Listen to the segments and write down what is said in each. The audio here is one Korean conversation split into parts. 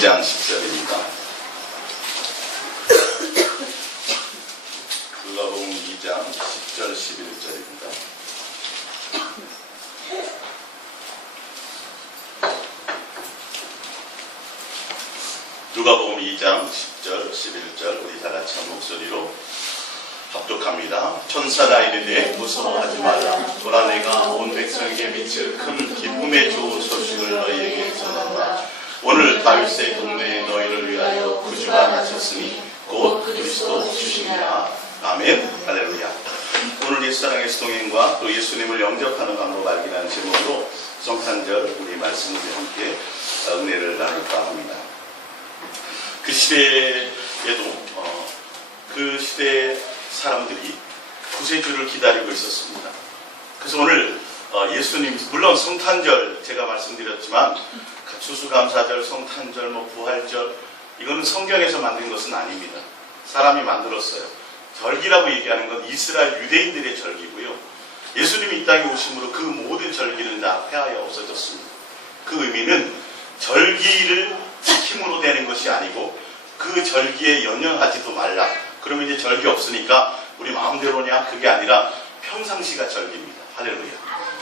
2장 10절입니다. 누가복음 2장 10절 11절입니다. 누가복음 2장 10절 11절 우리 다같이 한 목소리로 합독합니다. 천사가 이르되 무서워하지 말라. 보라 내가 온 백성에게 미칠 큰 기쁨의 좋은 소식을 너희에게 전한다. 오늘 다윗의 동네에 너희를 위하여 구주가 나셨으니 곧 그리스도 주시니라. 아멘. 할렐루야. 오늘 옛사랑의 동행과 또 예수님을 영접하는 방법 알기라는 제목으로 성탄절 우리 말씀을 함께 은혜를 나눌까 합니다. 그 시대에도 그 시대의 사람들이 구세주를 기다리고 있었습니다. 그래서 오늘 예수님, 물론 성탄절 제가 말씀드렸지만 추수감사절, 성탄절, 부활절 이거는 성경에서 만든 것은 아닙니다. 사람이 만들었어요. 절기라고 얘기하는 건 이스라엘 유대인들의 절기고요. 예수님이 이 땅에 오심으로 그 모든 절기는 다 폐하여 없어졌습니다. 그 의미는 절기를 지킴으로 되는 것이 아니고 그 절기에 연연하지도 말라. 그러면 이제 절기 없으니까 우리 마음대로냐? 그게 아니라 평상시가 절기입니다. 할렐루야.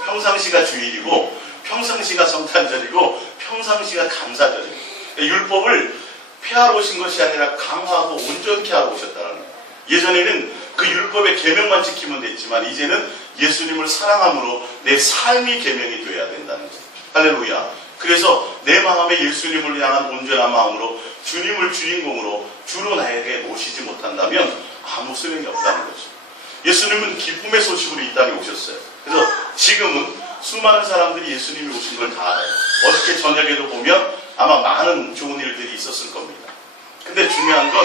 평상시가 주일이고 평상시가 성탄절이고 평상시가 감사절입니다. 율법을 폐하러 오신 것이 아니라 강화하고 온전케 하러 오셨다는 거예요. 예전에는 그 율법의 계명만 지키면 됐지만 이제는 예수님을 사랑함으로 내 삶이 계명이 되어야 된다는 거예요. 할렐루야. 그래서 내 마음에 예수님을 향한 온전한 마음으로 주님을 주인공으로 주로 나에게 모시지 못한다면 아무 소용이 없다는 거죠. 예수님은 기쁨의 소식으로 이 땅에 오셨어요. 그래서 지금은 수많은 사람들이 예수님이 오신 걸 다 알아요. 어저께 저녁에도 보면 아마 많은 좋은 일들이 있었을 겁니다. 근데 중요한 건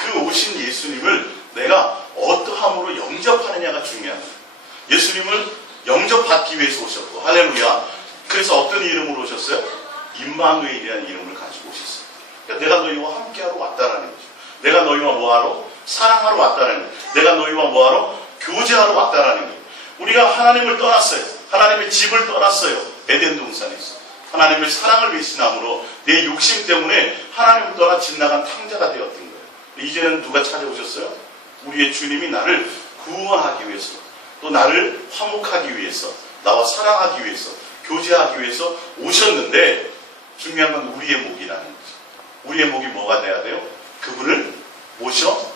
그 오신 예수님을 내가 어떠함으로 영접하느냐가 중요합니다. 예수님을 영접받기 위해서 오셨고, 할렐루야. 그래서 어떤 이름으로 오셨어요? 임마누엘이라는 이름을 가지고 오셨어요. 그러니까 내가 너희와 함께하러 왔다라는 거죠. 내가 너희와 뭐하러? 사랑하러 왔다라는 거예요. 내가 너희와 뭐하러? 교제하러 왔다라는 거예요. 우리가 하나님을 떠났어요. 하나님의 집을 떠났어요. 에덴 동산에서. 하나님의 사랑을 배신함으로 내 욕심 때문에 하나님을 떠나 빗나간 탕자가 되었던 거예요. 이제는 누가 찾아오셨어요? 우리의 주님이 나를 구원하기 위해서, 또 나를 화목하기 위해서, 나와 사랑하기 위해서, 교제하기 위해서 오셨는데 중요한 건 우리의 목이라는 거죠. 우리의 목이 뭐가 돼야 돼요? 그분을 모셔드려야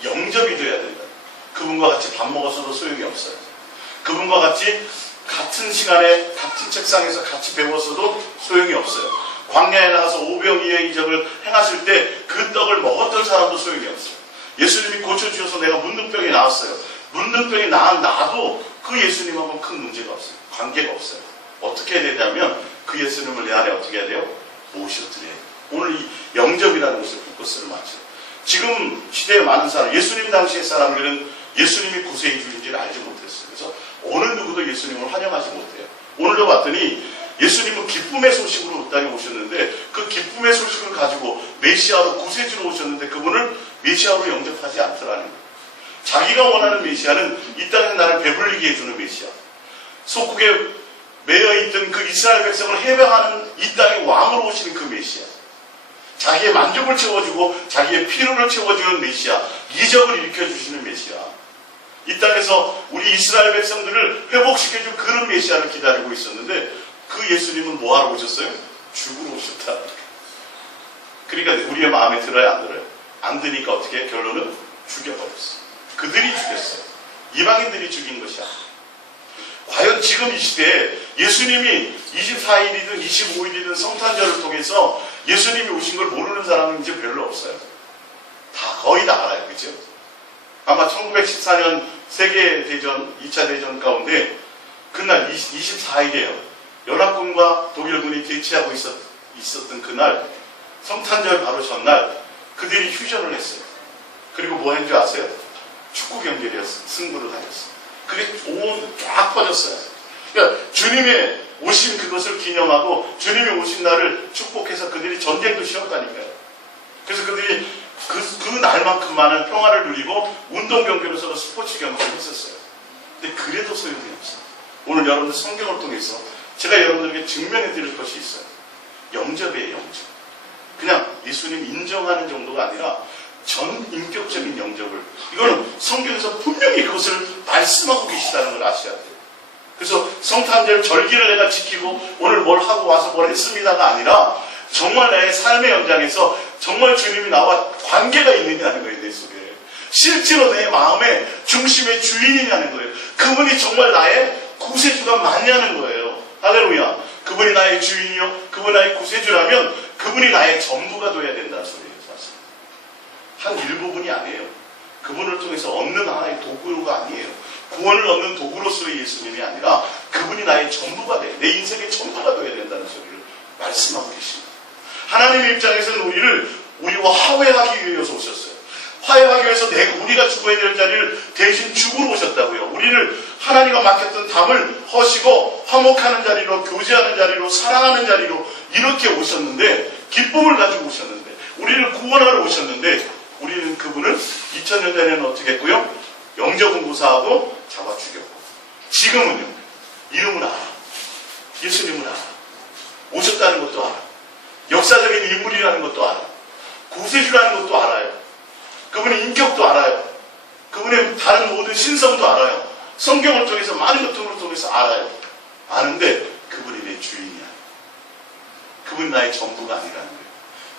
돼요. 영접이 돼야 된다. 그분과 같이 밥 먹었어도 소용이 없어요. 그분과 같이 같은 시간에 같은 책상에서 같이 배웠어도 소용이 없어요. 광야에 나가서 오병이의 이적을 행하실 때 그 떡을 먹었던 사람도 소용이 없어요. 예수님이 고쳐주셔서 내가 문둥병이 나았어요. 문둥병이 나은 나도 그 예수님하고는 큰 문제가 없어요. 관계가 없어요. 어떻게 해야 되냐면 그 예수님을 내 안에 어떻게 해야 돼요? 모셔드려야 돼요. 오늘 이 영접이라는 것을 포커스를 맞춰요. 지금 시대에 많은 사람, 예수님 당시의 사람들은 예수님이 구세주인지를 알지 못했어요. 그래서 어느 누구도 예수님을 환영하지 못해요. 오늘도 봤더니 예수님은 기쁨의 소식으로 이 땅에 오셨는데 그 기쁨의 소식을 가지고 메시아로 구세주로 오셨는데 그분을 메시아로 영접하지 않더라는 거예요. 자기가 원하는 메시아는 이 땅에 나를 배불리게 해주는 메시아. 속국에 매여있던 그 이스라엘 백성을 해방하는 이 땅의 왕으로 오시는 그 메시아. 자기의 만족을 채워주고 자기의 필요를 채워주는 메시아. 이적을 일으켜주시는 메시아. 이 땅에서 우리 이스라엘 백성들을 회복시켜줄 그런 메시아를 기다리고 있었는데 그 예수님은 뭐하러 오셨어요? 죽으러 오셨다. 그러니까 우리의 마음에 들어야 안 들어요? 안 드니까 어떻게 해요? 결론은 죽여버렸어요. 그들이 죽였어요. 이방인들이 죽인 것이 아니에요. 과연 지금 이 시대에 예수님이 24일이든 25일이든 성탄절을 통해서 예수님이 오신 걸 모르는 사람은 이제 별로 없어요. 거의 다 알아요. 그죠? 아마 1914년 세계대전, 2차 대전 가운데 그날 24일이에요. 연합군과 독일군이 대치하고 있었던 그날, 성탄절 바로 전날 그들이 휴전을 했어요. 그리고 뭐 했는지 아세요? 축구 경기였어요. 승부를 가졌어요. 그게 온 쫙 퍼졌어요. 그러니까 주님의 오신 그것을 기념하고 주님이 오신 날을 축복해서 그들이 전쟁도 쉬었다니까요. 그래서 그들이 그 날만큼만은 평화를 누리고 운동 경기로 서로 스포츠 경기를 했었어요. 근데 그래도 소용이 없어요. 오늘 여러분들 성경을 통해서 제가 여러분들에게 증명해 드릴 것이 있어요. 영접이에요, 영접. 그냥 예수님 인정하는 정도가 아니라 전 인격적인 영접을, 이거는 성경에서 분명히 그것을 말씀하고 계시다는 걸 아셔야 돼요. 그래서 성탄절 절기를 내가 지키고 오늘 뭘 하고 와서 뭘 했습니다가 아니라 정말 내 삶의 현장에서 정말 주님이 나와 관계가 있느냐는 거예요, 내 속에. 실제로 내 마음의 중심의 주인이냐는 거예요. 그분이 정말 나의 구세주가 맞냐는 거예요. 할렐루야. 그분이 나의 주인이요, 그분이 나의 구세주라면 그분이 나의 전부가 돼야 된다는 소리예요. 사실 한 일부분이 아니에요. 그분을 통해서 얻는 하나의 도구가 아니에요. 구원을 얻는 도구로서의 예수님이 아니라 그분이 나의 전부가 돼, 내 인생의 전부가 돼야 된다는 소리를 말씀하고 계십니다. 하나님의 입장에서는 우리와 화해하기 위해서 오셨어요. 화해하기 위해서 우리가 죽어야 될 자리를 대신 죽으러 오셨다고요. 우리를 하나님과 맡겼던 담을 허시고 화목하는 자리로, 교제하는 자리로, 사랑하는 자리로 이렇게 오셨는데, 기쁨을 가지고 오셨는데, 우리를 구원하러 오셨는데, 우리는 그분을 2000년 전에는 어떻게 했고요? 영접은 고사하고 잡아 죽였고, 지금은요, 이름은 알아. 예수님은 알아. 오셨다는 것도 알아. 역사적인 인물이라는 것도 알아. 구세주라는 것도 알아요. 그분의 인격도 알아요. 그분의 다른 모든 신성도 알아요. 성경을 통해서 많은 것들을 통해서 알아요. 아는데 그분이 내 주인이야. 그분이 나의 전부가 아니라는 거예요.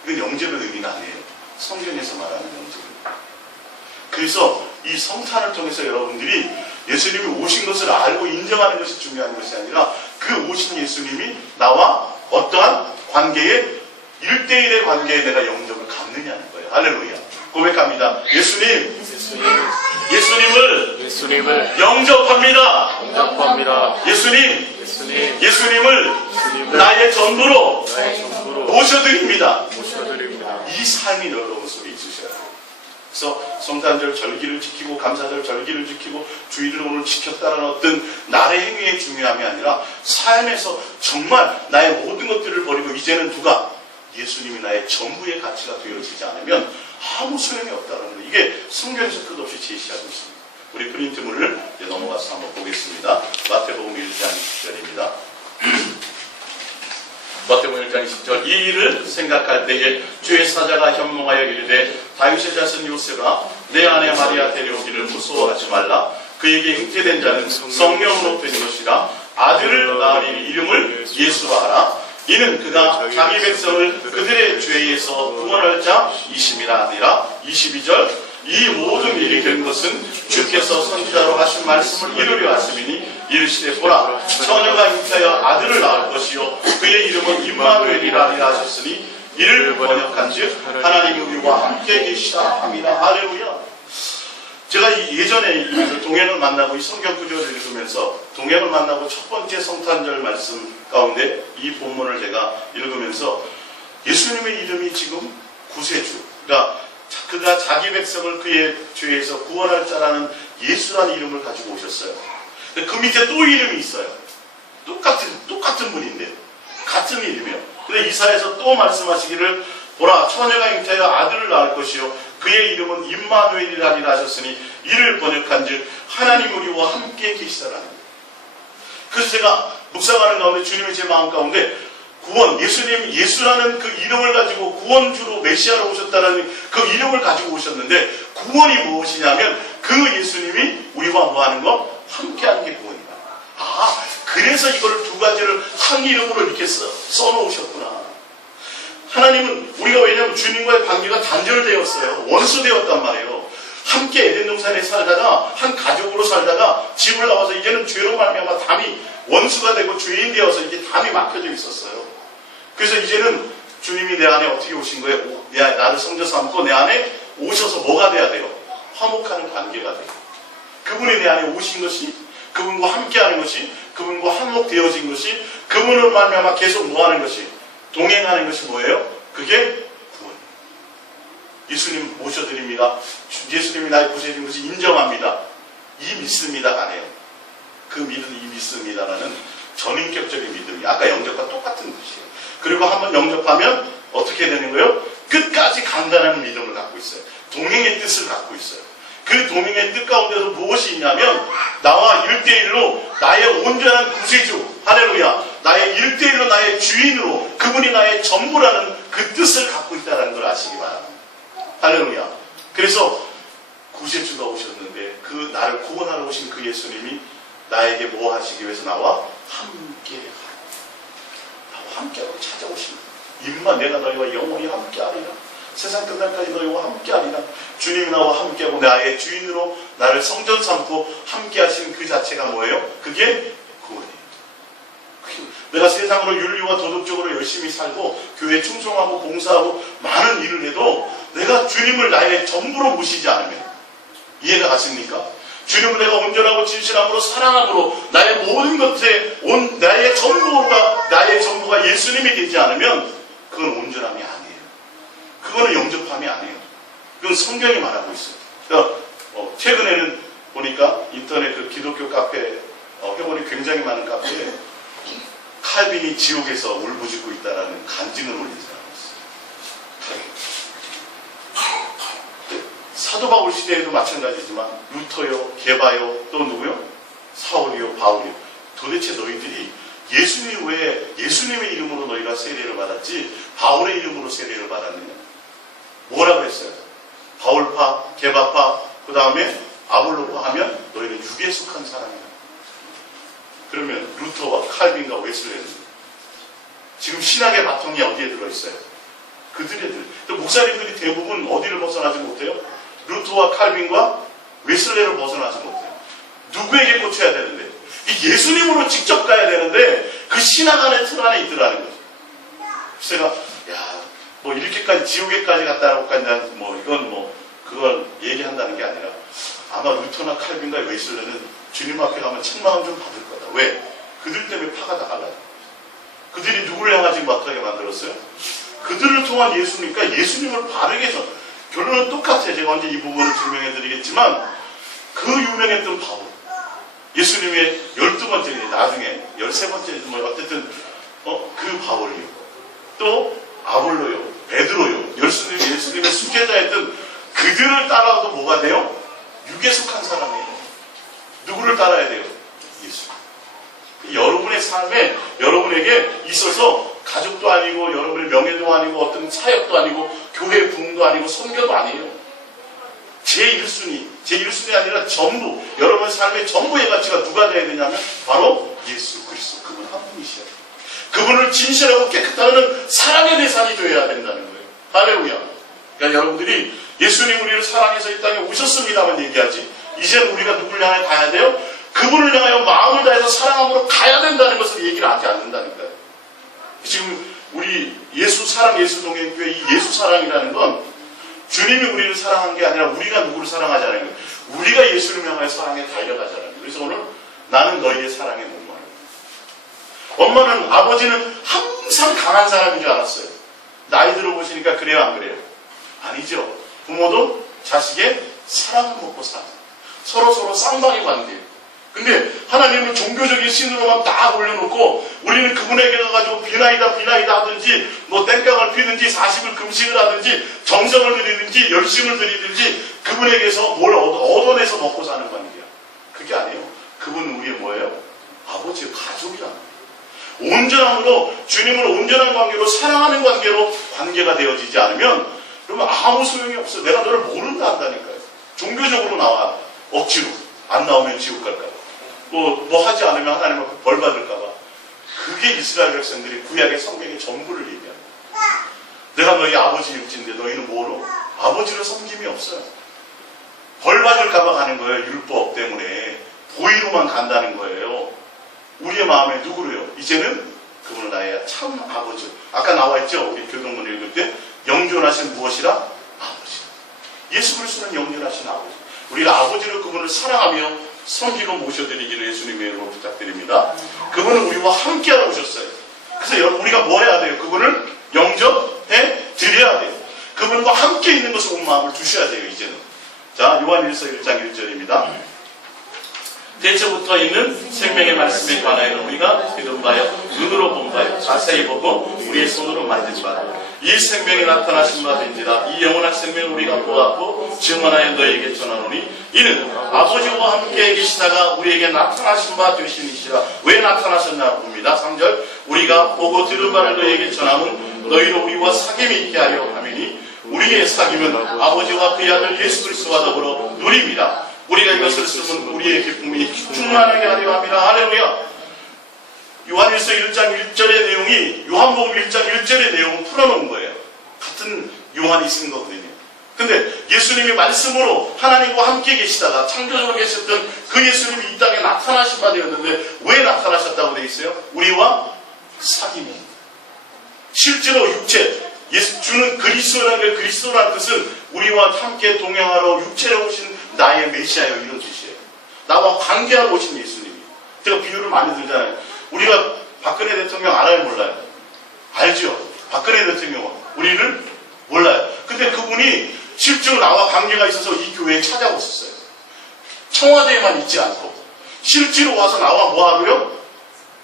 이건 영접의 의미가 아니에요. 성경에서 말하는 영접입니다. 그래서 이 성탄을 통해서 여러분들이 예수님이 오신 것을 알고 인정하는 것이 중요한 것이 아니라 그 오신 예수님이 나와 어떠한 관계에 1대1의 관계에 내가 영접을 갖느냐는 거예요. 할렐루야. 고백합니다. 예수님을 영접합니다. 예수님을 나의 전부로 모셔드립니다. 이 삶이 여러분 속에 있으셔야 돼요. 그래서 성탄절 절기를 지키고 감사절 절기를 지키고 주일을 오늘 지켰다는 어떤 나의 행위의 중요함이 아니라 삶에서 정말 나의 모든 것들을 버리고 이제는 누가? 예수님이 나의 전부의 가치가 되어지지 않으면 아무 소용이 없다는 거예요. 이게 성경에서 끝없이 제시하고 있습니다. 우리 프린트물을 이제 넘어가서 한번 보겠습니다. 마태복음 1장 10절입니다. 마태복음 1장 10절. 이 일을 생각할 때에 주의 사자가 현몽하여 이르되 다윗의 자손 요셉아 내 아내 마리아 데려오기를 무서워하지 말라. 그에게 잉태된 자는 성령으로 된 것이라. 아들을 낳으리니 이름을 예수라 하라. 이는 그가 자기 백성을 그들의 죄에서 구원할 자이심이라 하니라. 22절. 이 모든 일이 된 것은 주께서 선지자로 하신 말씀을 이루려 하심이니 이르시되 보라 처녀가 잉태하여 아들을 낳을 것이요 그의 이름은 임마누엘이라 하셨으니 이를 번역한즉 하나님이 우리와 함께 계시다 합니다. 할렐루야. 제가 예전에 이 동행을 만나고 이 성경 구절을 읽으면서 동행을 만나고 첫 번째 성탄절 말씀 가운데 이 본문을 제가 읽으면서 예수님의 이름이 지금 구세주, 그러니까 그가 자기 백성을 그의 죄에서 구원할 자라는 예수라는 이름을 가지고 오셨어요. 그 밑에 또 이름이 있어요. 똑같은 분인데 같은 이름이요. 근데 이사야에서 또 말씀하시기를 보라 처녀가 잉태하여 아들을 낳을 것이요 그의 이름은 임마누엘이라 하셨으니 이를 번역한즉 하나님 우리와 함께 계시다라는 거예요. 그래서 제가 묵상하는 가운데 주님이 제 마음 가운데 구원, 예수라는 그 이름을 가지고 구원주로 메시아로 오셨다는 그 이름을 가지고 오셨는데 구원이 무엇이냐면 그 예수님이 우리와 뭐하는 거? 함께하는 게 구원이다. 아, 그래서 이걸 두 가지를 한 이름으로 이렇게 써놓으셨구나. 하나님은 우리가 왜냐하면 주님과의 관계가 단절되었어요. 원수되었단 말이에요. 함께 에덴 동산에 살다가 한 가족으로 살다가 집을 나와서 이제는 죄로 말미암아 담이 원수가 되고 죄인 되어서 이게 담이 막혀져 있었어요. 그래서 이제는 주님이 내 안에 어떻게 오신 거예요? 나를 성자 삼고 내 안에 오셔서 뭐가 돼야 돼요? 화목하는 관계가 돼요. 그분이 내 안에 오신 것이, 그분과 함께하는 것이, 그분과 한목되어진 것이, 그분을 말미암아 계속 뭐하는 것이, 동행하는 것이 뭐예요? 그게 구원. 예수님 모셔드립니다. 예수님이 나의 구세주인 것이 인정합니다. 이 믿습니다가 아니에요. 그 믿음, 이 믿습니다라는 전인격적인 믿음이 아까 영접과 똑같은 것이에요. 그리고 한번 영접하면 어떻게 되는 거예요? 끝까지 간다는 믿음을 갖고 있어요. 동행의 뜻을 갖고 있어요. 그 동행의 뜻 가운데서 무엇이 있냐면 나와 1대1로 나의 온전한 구세주, 할렐루야, 나의 일대일로 나의 주인으로 그분이 나의 전부라는 그 뜻을 갖고 있다는 걸 아시기 바랍니다. 할렐루야. 그래서 구세주가 오셨는데 그 나를 구원하러 오신 그 예수님이 나에게 뭐 하시기 위해서 나와 함께하고 찾아오신 거예요. 임마 내가 너희와 영원히 함께하리라. 세상 끝날까지 너희와 함께하리라. 주님이 나와 함께하고 나의 주인으로 나를 성전 삼고 함께하신 그 자체가 뭐예요? 그게 구원이에요. 내가 세상으로 윤리와 도덕적으로 열심히 살고 교회 충성하고 봉사하고 많은 일을 해도 내가 주님을 나의 전부로 모시지 않으면, 이해가 가십니까? 주님을 내가 온전하고 진실함으로 사랑함으로 나의 모든 것에 나의 전부가 예수님이 되지 않으면 그건 온전함이 아니에요. 그거는 영접함이 아니에요. 그건 성경이 말하고 있어요. 그러니까 최근에는 보니까 인터넷 그 기독교 카페 회원이 굉장히 많은 카페에 칼빈이 지옥에서 울부짖고 있다라는 간증을 올린 사람이 있어요. 사도 바울 시대에도 마찬가지지만 루터요, 게바요, 또 누구요? 사울이요, 바울이요. 도대체 너희들이 예수님 왜 예수님의 이름으로 너희가 세례를 받았지 바울의 이름으로 세례를 받았느냐? 뭐라 그랬어요? 바울파, 게바파, 그 다음에 아볼로파 하면 너희는 육에 속한 사람이다. 그러면 루터와 칼빈과 웨슬레는 지금 신학의 바통이 어디에 들어있어요? 그들애들. 또 목사님들이 대부분 어디를 벗어나지 못해요? 루터와 칼빈과 웨슬레를 벗어나지 못해요. 누구에게 꽂혀야 되는데? 이 예수님으로 직접 가야 되는데 그 신학 안에 틀 안에 있더라는 거죠. 제가 뭐 이렇게까지 지옥에까지 갔다고 그걸 얘기한다는 게 아니라 아마 루터나 칼빈과 웨슬레는 주님 앞에 가면 책망을 좀 받을 거다. 왜? 그들 때문에 파가 다 갈라져. 그들이 누구를 향하지 못하게 만들었어요? 그들을 통한 예수니까 예수님을 바르게 해서 결론은 똑같아요. 제가 언제 이 부분을 증명해 드리겠지만 그 유명했던 바울, 예수님의 12번째, 나중에 13번째, 어쨌든 그 바울이요. 또 아볼로요, 베드로요, 예수님의 수제자였던 그들을 따라도 뭐가 돼요? 육에 속한 사람이에요. 누구를 따라야 돼요? 예수. 여러분의 삶에 여러분에게 있어서 가족도 아니고 여러분의 명예도 아니고 어떤 사역도 아니고 교회 부흥도 아니고 선교도 아니에요. 제1순위 아니라 전부, 여러분의 삶의 전부의 가치가 누가 되어야 되냐면 바로 예수 그리스도. 그분 한 분이시야. 그분을 진실하고 깨끗하는 사랑의 대상이 되어야 된다는 거예요. 할렐루야. 그러니까 여러분들이 예수님 우리를 사랑해서 이 땅에 오셨습니다만 얘기하지, 이제는 우리가 누구를 향해 가야 돼요? 그분을 향하여 마음을 다해서 사랑함으로 가야 된다는 것을 얘기를 하지 않는다니까요. 지금 우리 예수 사랑 예수 동행교회 이 예수 사랑이라는 건 주님이 우리를 사랑한 게 아니라 우리가 누구를 사랑하자는 거예요. 우리가 예수님을 향하여 사랑에 달려가자는 거예요. 그래서 오늘 나는 너희의 사랑에 목마르다. 엄마는 아버지는 항상 강한 사람인 줄 알았어요. 나이 들어보시니까 그래요 안 그래요? 아니죠. 부모도 자식의 사랑을 먹고 살아요. 서로 쌍방의 관계예요. 근데 하나님은 종교적인 신으로만 딱 올려놓고 우리는 그분에게 가가지고 비나이다 하든지 뭐 땡깡을 피든지 40일 금식을 하든지 정성을 들이든지 열심을 들이든지 그분에게서 뭘 얻어내서 먹고 사는 관계야. 그게 아니에요. 그분은 우리의 뭐예요? 아버지의 가족이라는 거예요. 온전함으로 주님을 온전한 관계로 사랑하는 관계로 관계가 되어지지 않으면 그러면 아무 소용이 없어. 내가 너를 모른다 한다니까요. 종교적으로 나와 억지로 안 나오면 지옥 갈까 봐. 뭐 하지 않으면 하나님 앞에 벌 받을까봐. 그게 이스라엘 백성들이 구약의 성경의 전부를 얘기합니다. 내가 너희 아버지 육지인데 너희는 뭐로? 아버지를 섬김이 없어요. 벌 받을까봐 가는 거예요. 율법 때문에. 보이로만 간다는 거예요. 우리의 마음에 누구로요? 이제는 그분은 나의 참 아버지. 아까 나와있죠? 우리 교동문 읽을 때 영존하신 무엇이라? 아버지. 예수 그리스도는 영존하신 아버지. 우리가 아버지로 그분을 사랑하며 섬기고 모셔드리기를 예수님의 이름으로 부탁드립니다. 그분은 우리와 함께 오셨어요. 그래서 여러분 우리가 뭐 해야 돼요? 그분을 영접해 드려야 돼요. 그분과 함께 있는 것을 온 마음을 두셔야 돼요. 이제는. 자, 요한일서 1장 1절입니다. 대처부터 있는 생명의 말씀에 관하여 우리가 들은 바요, 눈으로 본 바요, 자세히 보고 우리의 손으로 만진 바라. 이 생명이 나타나신 바 된지라. 이 영원한 생명을 우리가 보았고 증언하여 너에게 전하노니 이는 아버지와 함께 계시다가 우리에게 나타나신 바 되시니시라. 왜 나타나셨나 봅니다. 3절 우리가 보고 들은 바를 너에게 전하면 너희로 우리와 사귐이 있게 하려 함이니 우리의 사귐은 아버지와 그의 아들 예수 그리스도와 더불어 누립니다. 우리가 이것을 쓰면 우리의 기쁨이 충만하게 하려 합니다. 할렐루야. 요한일서 1장 1절의 내용이 요한복음 1장 1절의 내용을 풀어놓은 거예요. 같은 요한이 쓴 거거든요. 근데 예수님이 말씀으로 하나님과 함께 계시다가 창조적으로 계셨던 그 예수님이 이 땅에 나타나신 바 되었는데 왜 나타나셨다고 되어 있어요? 우리와 사귐이. 실제로 육체, 주는 그리스도라는 뜻은 우리와 함께 동행하러 육체로 오신 나의 메시아요, 이런 뜻이에요. 나와 관계하러 오신 예수님이. 제가 비유를 많이 들잖아요. 우리가 박근혜 대통령 알아요, 몰라요? 알죠? 박근혜 대통령은 우리를 몰라요. 근데 그분이 실제로 나와 관계가 있어서 이 교회에 찾아오셨어요. 청와대에만 있지 않고 실제로 와서 나와 뭐하고요?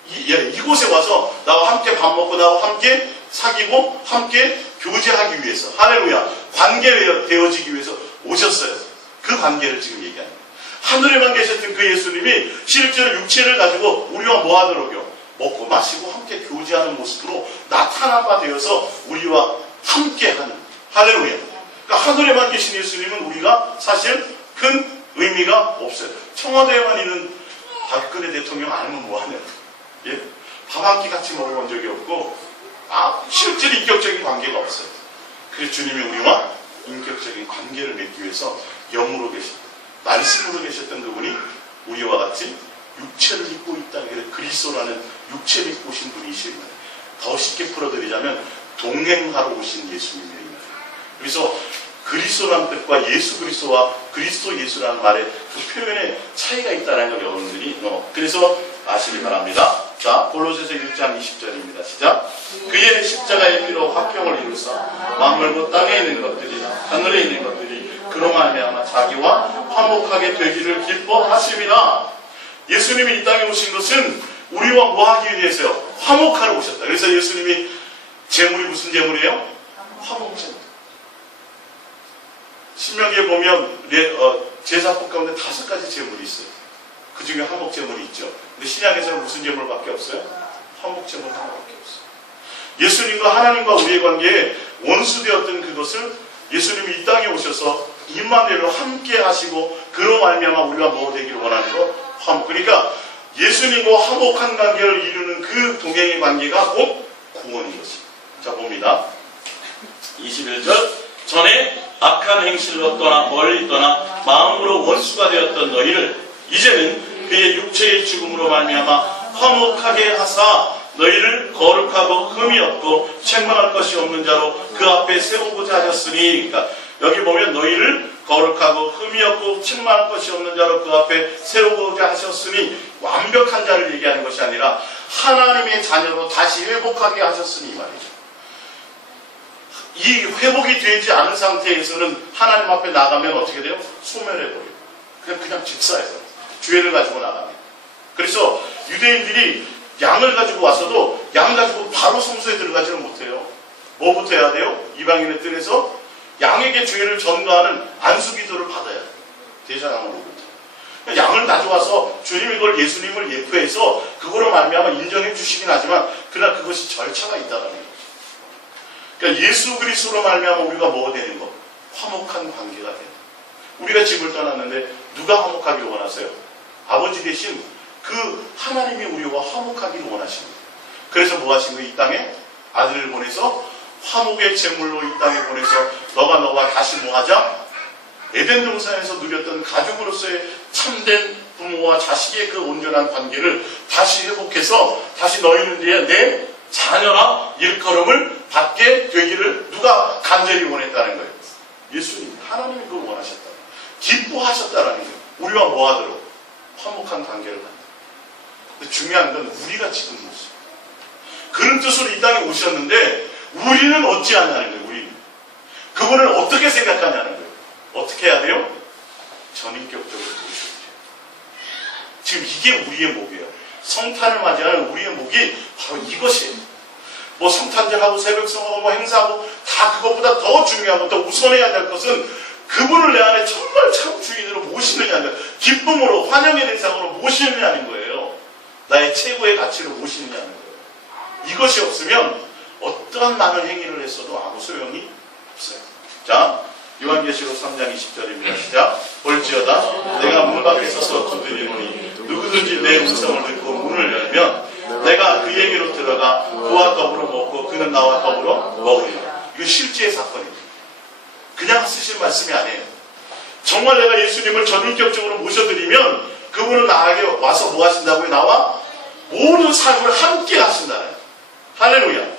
이곳에 와서 나와 함께 밥 먹고 나와 함께 사귀고 함께 교제하기 위해서, 할렐루야, 관계되어지기 위해서 오셨어요. 그 관계를 지금 얘기하는 거예요. 하늘에만 계셨던 그 예수님이 실제로 육체를 가지고 우리와 뭐하도록요? 먹고 마시고 함께 교제하는 모습으로 나타난 바 되어서 우리와 함께하는, 할렐루야. 그러니까 하늘에만 계신 예수님은 우리가 사실 큰 의미가 없어요. 청와대에만 있는 박근혜 대통령 아니면 뭐하냐? 예? 밥 한 끼 같이 먹어본 적이 없고 실제로 인격적인 관계가 없어요. 그래서 주님이 우리와 인격적인 관계를 맺기 위해서 영으로 계셨던, 말씀으로 계셨던 그분이 우리와 같이 육체를 입고 있다. 그래서 그리스도라는 육체를 입고 오신 분이십니다. 더 쉽게 풀어드리자면 동행하러 오신 예수님입니다. 그래서 그리스도라는 뜻과 예수 그리스도와 그리스도 예수라는 말에 그 표현에 차이가 있다는 걸 여러분들이 그래서 아시기 바랍니다. 자, 골로새서 1장 20절입니다. 시작. 그의 십자가의 피로 화평을 이루사 만물과 땅에 있는 것들이 하늘에 있는 것들이 그로 말미암아 자기와 화목하게 되기를 기뻐하심이라. 예수님이 이 땅에 오신 것은 우리와 뭐 하기 위해서요? 화목하러 오셨다. 그래서 예수님이 제물이 무슨 제물이에요? 화목제물. 신명기에 보면 제사법 가운데 5가지 제물이 있어요. 그 중에 화목제물이 있죠. 근데 신약에서는 무슨 제물밖에 없어요? 화목제물 하나밖에 없어요. 예수님과 하나님과 우리의 관계에 원수되었던 그것을 예수님이 이 땅에 오셔서 임마누엘로 함께 하시고 그로 말미암아 우리가 뭐 되기를 원하는 거? 화목. 그러니까 예수님과 화목한 관계를 이루는 그 동행의 관계가 곧 구원인 것입니다. 자, 봅니다. 21절. 전에 악한 행실로 떠나 멀리 떠나 마음으로 원수가 되었던 너희를 이제는 그의 육체의 죽음으로 말미암아 화목하게 하사 너희를 거룩하고 흠이 없고 책망할 것이 없는 자로 그 앞에 세우고자 하셨으니, 그러니까 여기 보면 너희를 거룩하고 흠이 없고 책망할 것이 없는 자로 그 앞에 세우고자 하셨으니 완벽한 자를 얘기하는 것이 아니라 하나님의 자녀로 다시 회복하게 하셨으니 말이죠. 이 회복이 되지 않은 상태에서는 하나님 앞에 나가면 어떻게 돼요? 소멸해버려요. 그냥 직사해요. 죄를 가지고 나가면. 그래서 유대인들이 양을 가지고 왔어도 양 가지고 바로 성소에 들어가지는 못해요. 뭐부터 해야 돼요? 이방인의 뜰에서 양에게 죄를 전가하는 안수기도를 받아야 돼요. 대장으로부터. 양을 가져와서 주님이 그걸 예수님을 예표해서 그거로 말미암아 인정해 주시긴 하지만 그러나 그것이 절차가 있다는 거예요. 그러니까 예수 그리스도로 말미암아 우리가 뭐가 되는 거? 화목한 관계가 되는 거. 우리가 집을 떠났는데 누가 화목하기를 원하세요? 아버지 대신 그 하나님이 우리와 화목하기를 원하십니다. 그래서 뭐 하신 거예요? 이 땅에 아들을 보내서 화목의 제물로 이 땅에 보내서 너와 다시 뭐 하자? 에덴 동산에서 누렸던 가족으로서의 참된 부모와 자식의 그 온전한 관계를 다시 회복해서 다시 너희는 이제 내 자녀나 일컬음을 받게 되기를 누가 간절히 원했다는 거예요? 예수님, 하나님이 그걸 원하셨다. 기뻐하셨다라는 거예요. 우리와 뭐 하도록? 화목한 관계를 갖다. 근데 중요한 건 우리가 지금 모습. 그런 뜻으로 이 땅에 오셨는데 우리는 어찌하냐는 거예요. 우리는. 그분을 어떻게 생각하냐는 거예요. 어떻게 해야 돼요? 전인격적으로 보셔야 돼요. 지금 이게 우리의 목이에요. 성탄을 맞이하는 우리의 목이 바로 이것이에요. 뭐 성탄절하고 새벽성하고 뭐 행사하고 다 그것보다 더 중요하고 더 우선해야 될 것은 그분을 내 안에 정말 참 주인으로 모시느냐는, 기쁨으로 환영의 대상으로 모시느냐는 거예요. 나의 최고의 가치로 모시느냐는 거예요. 이것이 없으면 어떠한 많은 행위를 했어도 아무 소용이 없어요. 자, 요한계시록 3장 20절입니다. 시작. 볼지어다 내가 문 밖에 서서 두드리노니 누구든지 내 음성을 듣고 문을 열면 내가 그에게로 들어가 그와 더불어 먹고 그는 나와 더불어 먹으리라. 이거 실제의 사건입니다. 그냥 쓰실 말씀이 아니에요. 정말 내가 예수님을 전인격적으로 모셔드리면 그분은 나에게 와서 뭐 하신다고요? 나와 모든 삶을 함께 하신다는. 할렐루야. 그러니까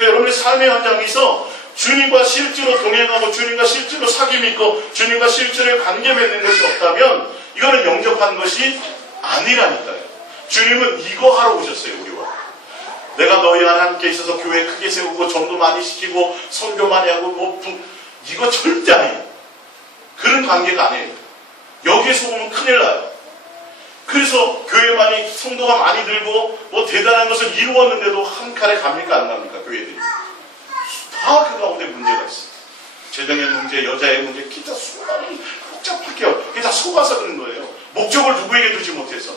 여러분의 삶의 현장에서 주님과 실제로 동행하고 주님과 실제로 사귐 있고 주님과 실제로 관계 맺는 것이 없다면 이거는 영접한 것이 아니라니까요. 주님은 이거 하러 오셨어요. 우리와 내가 너희와 함께 있어서 교회 크게 세우고 전도 많이 시키고 선교 많이 하고 뭐 이거 절대 아니에요. 그런 관계가 아니에요. 여기에서 오면 큰일 나요. 그래서 교회만이 성도가 많이 들고 뭐 대단한 것을 이루었는데도 한 칼에 갑니까 안 갑니까? 교회들이 다 그 가운데 문제가 있어요. 재정의 문제, 여자의 문제, 기타 수많은 복잡하게요. 그게 다 속아서 그런 거예요. 목적을 누구에게 두지 못해서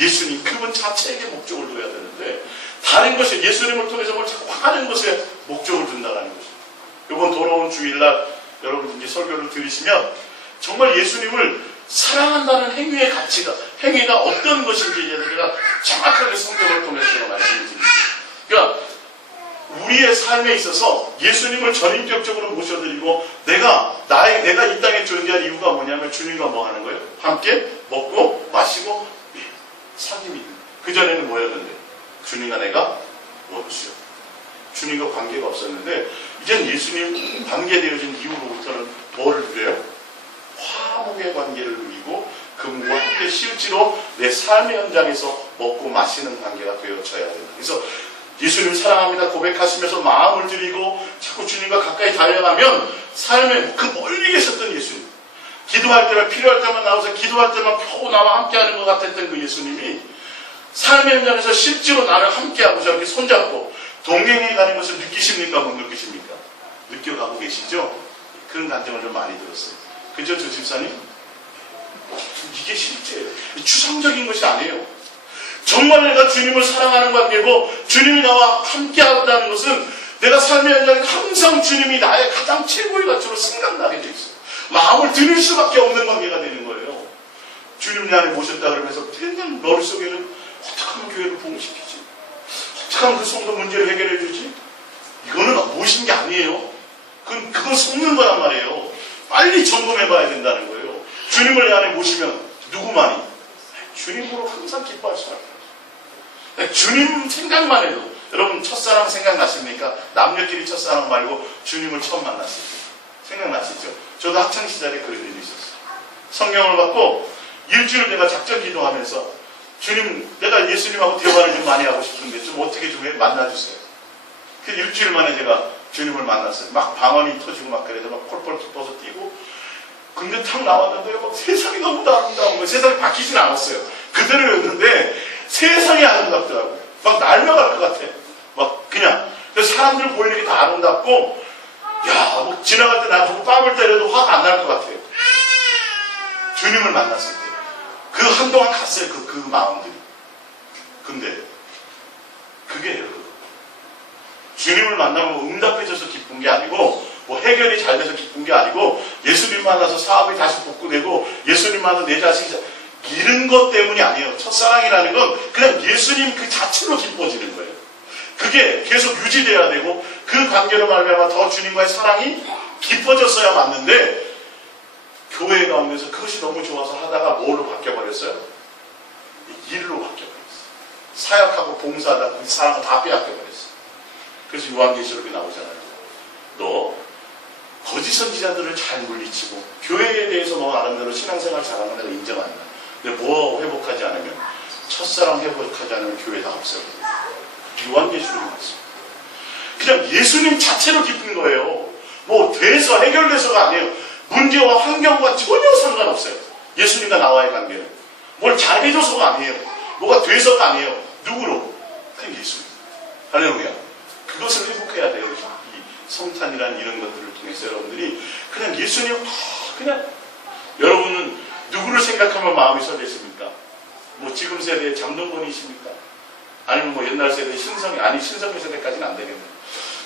예수님 그분 자체에게 목적을 둬야 되는데 다른 것이 예수님을 통해서 뭘 자꾸 하는 것에 목적을 둔다는 것이죠. 이번 돌아온 주일날 여러분들이 설교를 들으시면 정말 예수님을 사랑한다는 행위의 가치가, 행위가 어떤 것인지 제가 정확하게 성경을 통해서 제가 말씀을 드립니다. 그러니까 우리의 삶에 있어서 예수님을 전인격적으로 모셔드리고 내가 이 땅에 존재한 이유가 뭐냐면 주님과 뭐 하는 거예요? 함께 먹고 마시고 사귐이 있는. 그전에는 뭐였는데? 주님과 내가 없죠. 주님과 관계가 없었는데 이제는 예수님 관계되어진 이후로부터는 뭐를 누려요? 화목의 관계를 누리고 그분과 함께 실제로 내 삶의 현장에서 먹고 마시는 관계가 되어져야 된다. 그래서 예수님 사랑합니다 고백하시면서 마음을 드리고 자꾸 주님과 가까이 달려가면 삶에 그 멀리 계셨던 예수님, 기도할 때만 필요할 때만 나와서 기도할 때만 겨우 나와 함께하는 것 같았던 그 예수님이 삶의 현장에서 실제로 나를 함께하고 저렇게 손잡고 동행해 가는 것을 느끼십니까? 못 느끼십니까? 느껴가고 계시죠? 그런 감정을 좀 많이 들었어요. 그죠, 조 집사님? 이게 실제예요. 추상적인 것이 아니에요. 정말 내가 주님을 사랑하는 관계고 주님이 나와 함께한다는 것은 내가 삶의 현장에 항상 주님이 나의 가장 최고의 가치로 생각나게 돼 있어요. 마음을 들일 수밖에 없는 관계가 되는 거예요. 주님 내 안에 모셨다 그러면서 그냥 머릿속에는 어떻게 하면 교회를 부흥시키지? 어떻게 하면 그 성도 문제를 해결해 주지? 이거는 모신 게 아니에요. 그건 속는 거란 말이에요. 빨리 점검해 봐야 된다는 거예요. 주님을 내 안에 모시면 누구만이? 주님으로 항상 기뻐하시라고. 주님 생각만 해도 여러분 첫사랑 생각나십니까? 남녀끼리 첫사랑 말고 주님을 처음 만났을 때 생각나시죠? 저도 학창시절에 그런 일이 있었어요. 성경을 받고 일주일 내가 작전 기도하면서 주님 내가 예수님하고 대화를 좀 많이 하고 싶은데 좀 어떻게 좀 만나주세요. 그 일주일 만에 제가 주님을 만났어요. 막 방언이 터지고 막 그래서 막 폴폴 기뻐서 뛰고 근데 탁 나왔는데 막 세상이 너무 아름다운 거예요. 세상이 바뀌진 않았어요. 그대로였는데 세상이 아름답더라고요. 막 날려갈 것 같아. 막 그냥. 그래서 사람들 보이는 게 다 아름답고 야, 뭐 지나갈 때 나 보고 뺨을 때려도 화가 안 날 것 같아요. 주님을 만났을 때. 그 한동안 갔어요. 그 마음들이. 근데 그게 주님을 만나면 응답해져서 기쁜 게 아니고 뭐 해결이 잘 돼서 기쁜 게 아니고 예수님 만나서 사업이 다시 복구되고 예수님 만나서 내 자식이 이런 것 때문이 아니에요. 첫사랑이라는 건 그냥 예수님 그 자체로 기뻐지는 거예요. 그게 계속 유지돼야 되고 그 관계로 말미암아 더 주님과의 사랑이 깊어졌어야 맞는데 교회 가운데서 그것이 너무 좋아서 하다가 뭘로 바뀌어버렸어요? 일로 바뀌어버렸어요. 사역하고 봉사하다 그 사랑을 다 빼앗겨버렸어요. 그래서 요한계시록에 나오잖아요. 너 거짓 선지자들을 잘 물리치고 교회에 대해서 너 나름대로 신앙생활 잘하는 내가 인정한다. 근데 뭐 회복하지 않으면 첫사랑 회복하지 않으면 교회 다 없어요. 요한계시록에 나왔어요. 그냥 예수님 자체로 기쁜 거예요. 뭐 돼서 해결돼서가 아니에요. 문제와 환경과 전혀 상관없어요. 예수님과 나와의 관계는 뭘 잘해줘서가 아니에요. 뭐가 돼서가 아니에요. 누구로? 그냥 예수님. 할렐루야. 그것을 회복해야 돼요. 이 성탄이라는 이런 것들을 통해서 여러분들이 그냥 예수님 그냥 여러분은 누구를 생각하면 마음이 설레십니까? 뭐 지금 세대의 장동건이십니까? 아니면 뭐 옛날 세대 신성이 신성의 세대까지는 안 되겠네.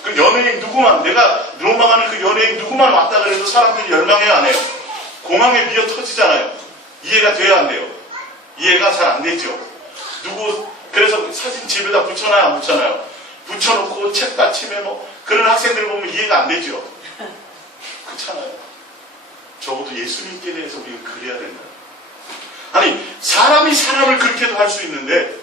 그 연예인 누구만 내가 로망하는 그 연예인 누구만 왔다 그래도 사람들이 열망해요 안 해요? 공항에 미어 터지잖아요. 이해가 돼야 안 돼요? 이해가 잘 안 되죠. 그래서 사진 집에다 붙여놔요 안 붙여놔요? 붙여놓고 책받침에 뭐 그런 학생들 보면 이해가 안 되죠. 그렇잖아요. 적어도 예수님께 대해서 우리가 그래야 된다. 아니 사람이 사람을 그렇게도 할 수 있는데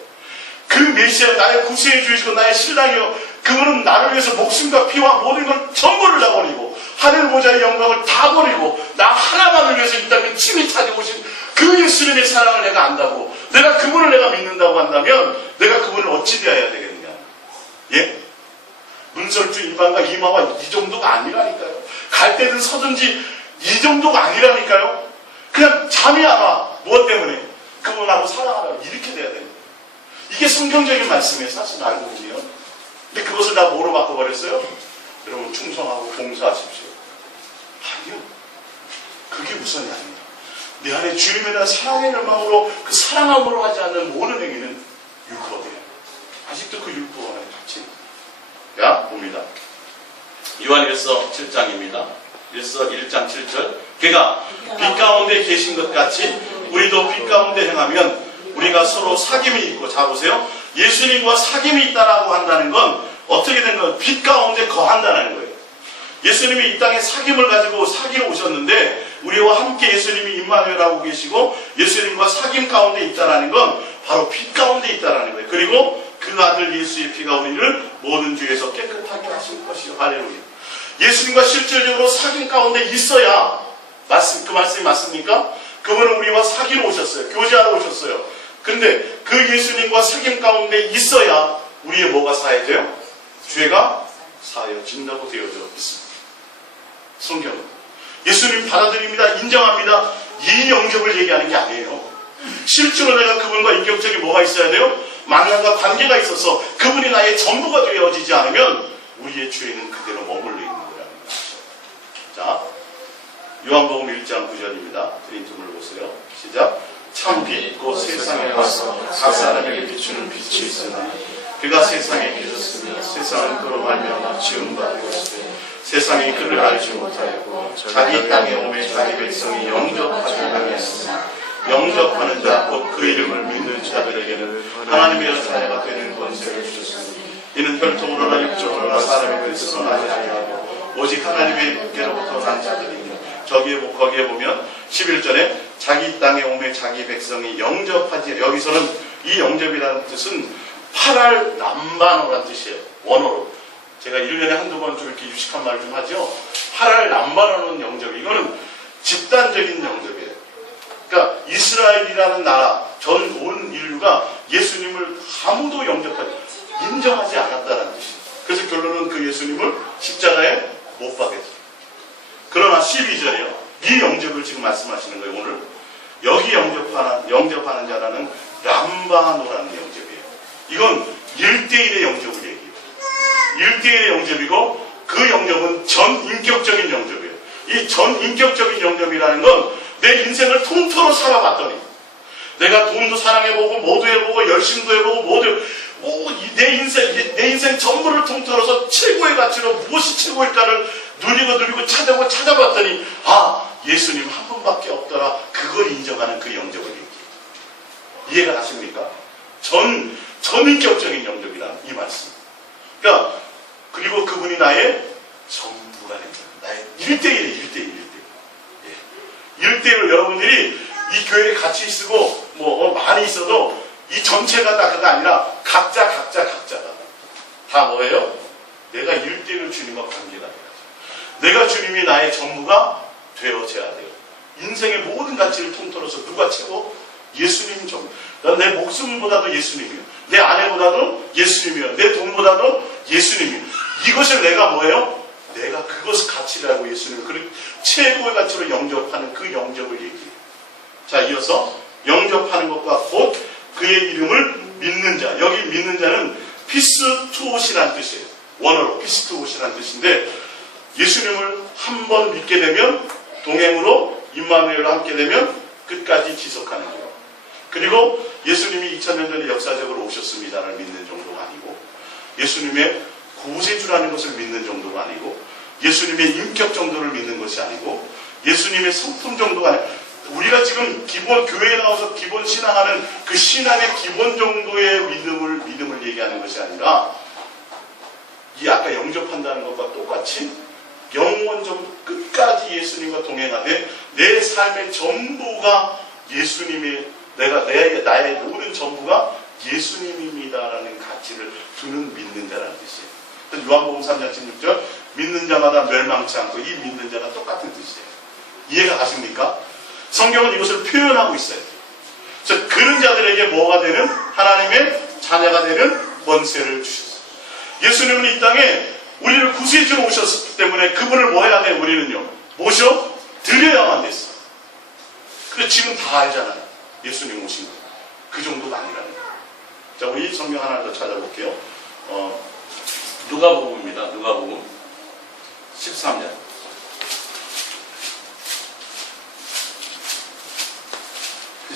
그 메시아 나의 구세해 주시고 나의 신랑이요 그분은 나를 위해서 목숨과 피와 모든 걸 전부를 다 버리고 하늘 보좌의 영광을 다 버리고 나 하나만을 위해서 이 땅에 친히 찾아오신 그 예수님의 사랑을 내가 안다고 내가 그분을 내가 믿는다고 한다면 내가 그분을 어찌 대해야 되겠느냐. 예? 문설주 일반과 이마와 이 정도가 아니라니까요. 갈 때든 서든지 이 정도가 아니라니까요. 그냥 잠이 안 와. 무엇 때문에? 그분하고 사랑하라고 이렇게 돼야 됩니다. 이게 성경적인 말씀이에요. 사실 알고 보면. 근데 그것을 다 뭐로 바꿔버렸어요? 여러분 충성하고 봉사하십시오. 아니요. 그게 우선이 아닙니다. 내 안에 주님에 대한 사랑의 열망으로 그 사랑함으로 하지 않는 모든 행위는 율법이에요. 아직도 그 율법 안에 같이 봅니다. 요한일서 7장입니다. 일서 1장 7절 그가 빛 가운데 계신 것 같이 우리도 빛 가운데 행하면 우리가 서로 사귐이 있고 자 보세요. 예수님과 사귐이 있다라고 한다는 건 어떻게 된 거예요? 빛 가운데 거한다는 거예요. 예수님이 이 땅에 사귐을 가지고 사귀러 오셨는데 우리와 함께 예수님이 임마누엘하고 계시고 예수님과 사귐 가운데 있다라는 건 바로 빛 가운데 있다라는 거예요. 그리고 그 아들 예수의 피가 우리를 모든 죄에서 깨끗하게 하실 것이요. 할렐루야. 예수님과 실질적으로 사귐 가운데 있어야 그 말씀이 맞습니까? 그분은 우리와 사귀러 오셨어요. 교제하러 오셨어요. 근데 그 예수님과 사귐 가운데 있어야 우리의 뭐가 사해져요? 죄가 사해진다고 되어져 있습니다. 성경은 예수님 받아들입니다. 인정합니다. 이 영접을 얘기하는 게 아니에요. 실제로 내가 그분과 인격적인 뭐가 있어야 돼요? 만남과 관계가 있어서 그분이 나의 전부가 되어지지 않으면 우리의 죄는 그대로 머물러 있는 거라는 것이죠. 자, 요한복음 1장 9절입니다. 드림tum을 보세요. 시작. 참 빛 곧 세상에 와서 각 사람에게 비추는 빛이 있으나 그가 세상에 계셨으며 세상은 그로 말미암아 지음받고 있으며 세상이 그를 알지 못하였고 자기 땅에 오매 자기 백성이 영접하지 아니하였으나 영접하는 자 곧 그 이름을 믿는 자들에게는 하나님의 자녀가 되는 권세를 주셨으니 이는 혈통으로나 육적으로나 사람의 뜻으로 나지 아니하고 오직 하나님께로부터 난 자들이며 거기에 보면 11절에 자기 땅에 오매 자기 백성이 영접하지 여기서는 이 영접이라는 뜻은 팔할 남반어라는 뜻이에요. 원어로. 제가 1년에 한두 번 좀 이렇게 유식한 말 좀 하죠. 팔할 남반어는 영접. 이거는 집단적인 영접이에요. 그러니까 이스라엘이라는 나라 전 온 인류가 예수님을 아무도 인정하지 않았다는 뜻이에요. 그래서 결론은 그 예수님을 십자가에 못 박았어요. 그러나 12절이요. 이 영접을 지금 말씀하시는 거예요. 오늘 여기 영접하는 자라는 람바노라는 영접이에요. 이건 1대1의 영접을 얘기해요. 1대1의 영접이고 그 영접은 전인격적인 영접이에요. 이 전인격적인 영접이라는 건 내 인생을 통틀어 살아봤더니 내가 돈도 사랑해보고 모두 해보고 열심도 해보고 내 인생 전부를 통틀어서 최고의 가치로 무엇이 최고일까를 누리고 찾아봤더니 예수님 한 분밖에 없더라. 그걸 인정하는 그 영접을 얘기해요. 이해가 가십니까? 전인격적인 영접이라는 이 말씀. 그러니까 그리고 그분이 나의 전부가 된 거예요. 나의 1대1. 1대1을 여러분들이 이 교회에 같이 쓰고 많이 있어도 이 전체가 다 그가 아니라 각자가 다 뭐예요? 내가 1대1을 주님과 관계가 돼야죠. 내가 주님이 나의 전부가 되어져야 돼요. 인생의 모든 가치를 통틀어서 누가 최고? 예수님이 전부. 난 내 목숨보다도 예수님이요. 내 아내보다도 예수님이요. 내 돈보다도 예수님이요. 이것을 내가 뭐예요? 내가 그것을 가치를 알고 예수님을 그 최고의 가치로 영접하는 그 영접을 얘기해요. 자, 이어서 영접하는 것과 곧 그의 이름을 믿는 자. 여기 믿는 자는 피스투옷이라는 뜻이에요. 원어로 피스트옷이라는 뜻인데, 예수님을 한 번 믿게 되면 동행으로 임마누엘과 함께 되면 끝까지 지속하는 거예요. 그리고 예수님이 2000년 전에 역사적으로 오셨습니다를 믿는 정도가 아니고, 예수님의 구세주라는 것을 믿는 정도가 아니고, 예수님의 인격 정도를 믿는 것이 아니고, 예수님의 성품 정도가 아니고, 우리가 지금 기본 교회에 나와서 기본 신앙하는 그 신앙의 기본 정도의 믿음을 얘기하는 것이 아니라, 이 아까 영접한다는 것과 똑같이 영원전 끝까지 예수님과 동행하되 내 삶의 전부가 예수님의, 나의 모든 전부가 예수님입니다라는 가치를 두는 믿는 자라는 뜻이에요. 요한복음 3장 16절, 믿는 자마다 멸망치 않고 이 믿는 자가 똑같은 뜻이에요. 이해가 가십니까? 성경은 이것을 표현하고 있어요. 그래서 그런 자들에게 뭐가 되는? 하나님의 자녀가 되는 권세를 주셨어요. 예수님은 이 땅에 우리를 구세주로 오셨기 때문에 그분을 뭐 해야 돼요? 우리는요, 모셔 드려야만 됐어. 근데 지금 다 알잖아요. 예수님 오신 거. 그 정도가 아니라는 거예요. 자, 우리 성경 하나 더 찾아볼게요. 누가복음입니다. 누가복음 13장.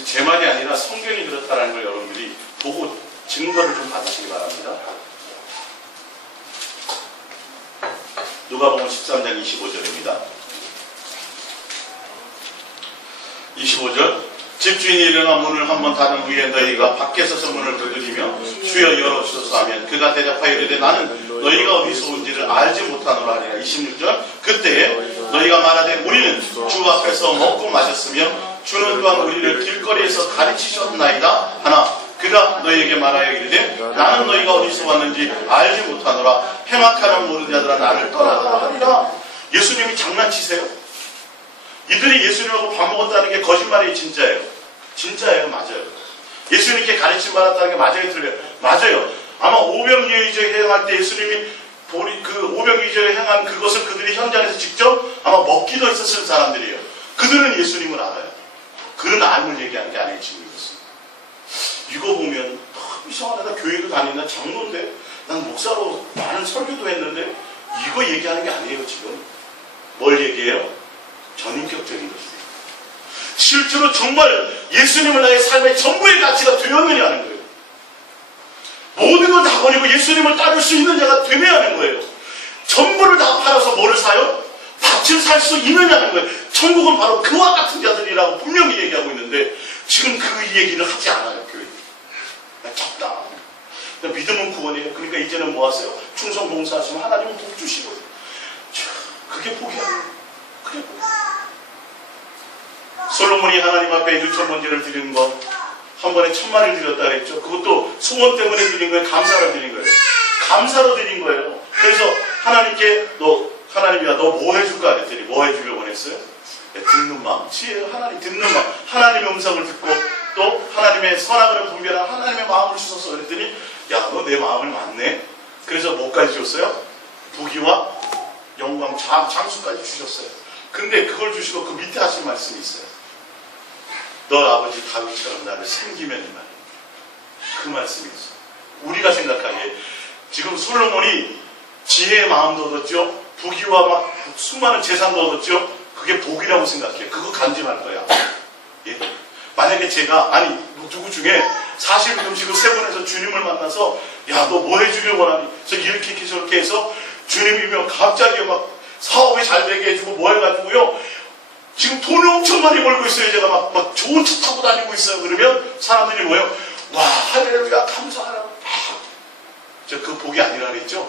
제 말이 아니라 성경이 그렇다는 걸 여러분들이 보고 증거를 좀 받으시기 바랍니다. 누가복음 13장 25절입니다. 25절, 집주인이 일어나 문을 한번 닫은 후에 너희가 밖에서서 문을 두드리며 주여 열어주소서 하면 그가 대답하여 이르되 나는 너희가 어디서 온지를 알지 못하노라 하니라. 26절, 그때에 너희가 말하되 우리는 주 앞에서 먹고 마셨으며 주는 또한 우리를 길거리에서 가르치셨나이다 하나 그가 너희에게 말하여 이르되 나는 너희가 어디서 왔는지 알지 못하노라. 해막하는 모든 자들아 나를 떠나가라 하니라. 예수님이 장난치세요? 이들이 예수님하고 밥 먹었다는 게 거짓말이 진짜예요. 진짜예요. 맞아요. 예수님께 가르침 받았다는 게 맞아요. 틀려요. 맞아요. 아마 오병이어의 행할 때 예수님이 그 오병이어의 행한 그것을 그들이 현장에서 직접 아마 먹기도 했었을 사람들이에요. 그들은 예수님을 알아요. 그런 알을 얘기하는 게 아니에요. 지금 이것은. 이거 보면 이상하다. 나 교회도 다니나 장로인데 난 목사로 많은 설교도 했는데 이거 얘기하는 게 아니에요. 지금. 뭘 얘기해요? 전인격적인 것이에요. 실제로 정말 예수님을 나의 삶의 전부의 가치가 되었느냐는 거예요. 모든 걸 다 버리고 예수님을 따를 수 있는 자가 되면 하는 거예요. 전부를 다 팔아서 뭐를 사요? 밭을 살 수 있느냐는 거예요. 천국은 바로 그와 같은 자들이라고 분명히 얘기하고 있는데 지금 그 얘기를 하지 않아요. 교회는. 적당. 믿음은 구원이에요. 그러니까 이제는 뭐 하세요? 충성 봉사하시면 하나님은 복 주시고. 그게 복이 아니에요. 그게 복. 솔로몬이 하나님 앞에 6,000번제를 드리는 거 한 번에 1000마리를 드렸다 그랬죠. 그것도 소원 때문에 드린 거예요. 감사로 드린 거예요. 감사로 드린 거예요. 그래서 하나님께 하나님이야 너 뭐 해줄까 그랬더니 뭐 해주길 원했어요? 듣는 마음. 지혜요. 하나님 듣는 마음. 하나님의 음성을 듣고 또 하나님의 선악을 분별한 하나님의 마음을 주소서 그랬더니 야 너 내 마음을 맞네. 그래서 뭐까지 줬어요? 부귀와 영광 장수까지 주셨어요. 근데 그걸 주시고 그 밑에 하신 말씀이 있어요. 너 아버지 다윗처럼 나를 섬기면 이 말. 그 말씀이 있어요. 우리가 생각하기에 지금 솔로몬이 지혜의 마음도 얻었죠. 부귀와 막 수많은 재산도 얻었죠. 그게 복이라고 생각해요. 그거 간증할 거야. 예? 만약에 제가 누구 중에 40음식을 3번에서 주님을 만나서 야 너 뭐 해주길 원하니? 그래서 이렇게 저렇게 해서 주님이면 갑자기 막 사업이 잘 되게 해주고 뭐 해가지고요. 지금 돈을 엄청 많이 벌고 있어요. 제가 막 좋은 차 타고 다니고 있어요. 그러면 사람들이 뭐예요? 와 할렐루야 감사하라. 그 복이 아니라 그랬죠.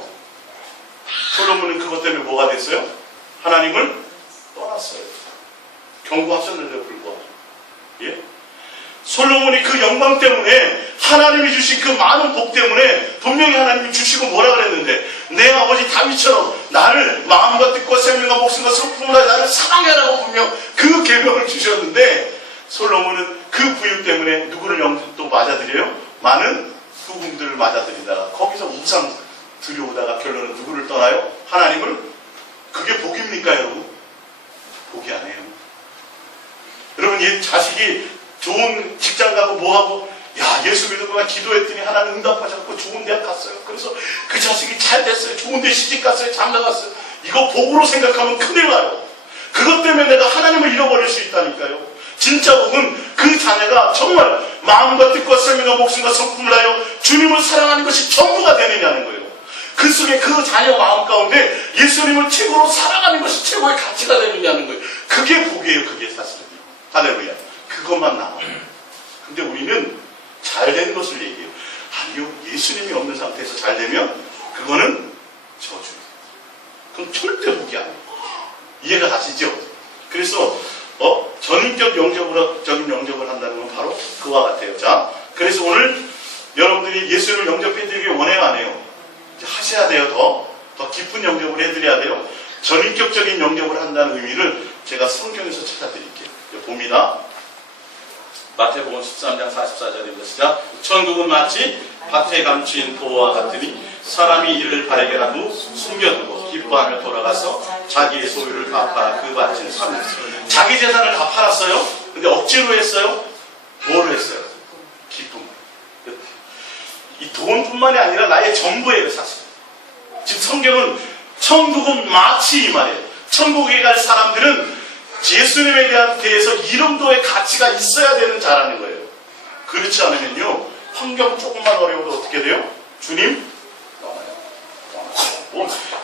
솔로몬은 그것 때문에 뭐가 됐어요? 하나님을 떠났어요. 경고하셨는데 불구하고. 예? 솔로몬이 그 영광 때문에 하나님이 주신 그 많은 복 때문에 분명히 하나님이 주시고 뭐라 그랬는데 내 아버지 다윗처럼 나를 마음과 뜻과 생명과 목숨과 성품으로 나를 사랑해라고 분명 그 계명을 주셨는데 솔로몬은 그 부유 때문에 누구를 또 맞아들여요? 많은 후궁들을 맞아들이다가 거기서 우상 들여오다가 결론은 누구를 떠나요? 하나님을. 그게 복입니까 여러분? 복이 아니에요. 여러분 얘 자식이 좋은 직장 가고 뭐하고 야, 예수 믿으면 기도했더니 하나님 응답하셨고 좋은 대학 갔어요. 그래서 그 자식이 잘 됐어요. 좋은 데 시집 갔어요. 장가 갔어요. 이거 복으로 생각하면 큰일 나요. 그것 때문에 내가 하나님을 잃어버릴 수 있다니까요. 진짜 복은 그 자녀가 정말 마음과 뜻과 생명과 목숨과 성품을 하여 주님을 사랑하는 것이 전부가 되느냐는 거예요. 그 속에 그 자녀 마음 가운데 예수님을 최고로 사랑하는 것이 최고의 가치가 되느냐는 거예요. 그게 복이에요. 그게 사실은요. 할렐루야. 그것만 나와요. 근데 우리는 잘된 것을 얘기해요. 아니요, 예수님이 없는 상태에서 잘되면 그거는 저주예요. 그건 절대 복이 아니에요. 이해가 가시죠? 그래서 전인격 적인 영접을 한다는 건 바로 그와 같아요. 자, 그래서 오늘 여러분들이 예수를 영접해드리기 원해요, 안 해요? 이제 하셔야 돼요. 더 깊은 영접을 해드려야 돼요. 전인격적인 영접을 한다는 의미를 제가 성경에서 찾아드릴게요. 봅니다. 마태복음 13장 44절입니다. 시작. 천국은 마치 밭에 감추인 보화와 같으니 사람이 이를 발견하고 숨겨두고 기뻐하며 돌아가서 자기의 소유를 다 팔아 그 밭을 삽니다. 자기 재산을 다 팔았어요. 근데 억지로 했어요. 뭐를 했어요? 기쁨. 이 돈뿐만이 아니라 나의 전부예요, 사실. 지금 성경은 천국은 마치 이 말이에요. 천국에 갈 사람들은 예수님에 대해서 이 정도의 가치가 있어야 되는 자라는 거예요. 그렇지 않으면요, 환경 조금만 어려워도 어떻게 돼요? 주님,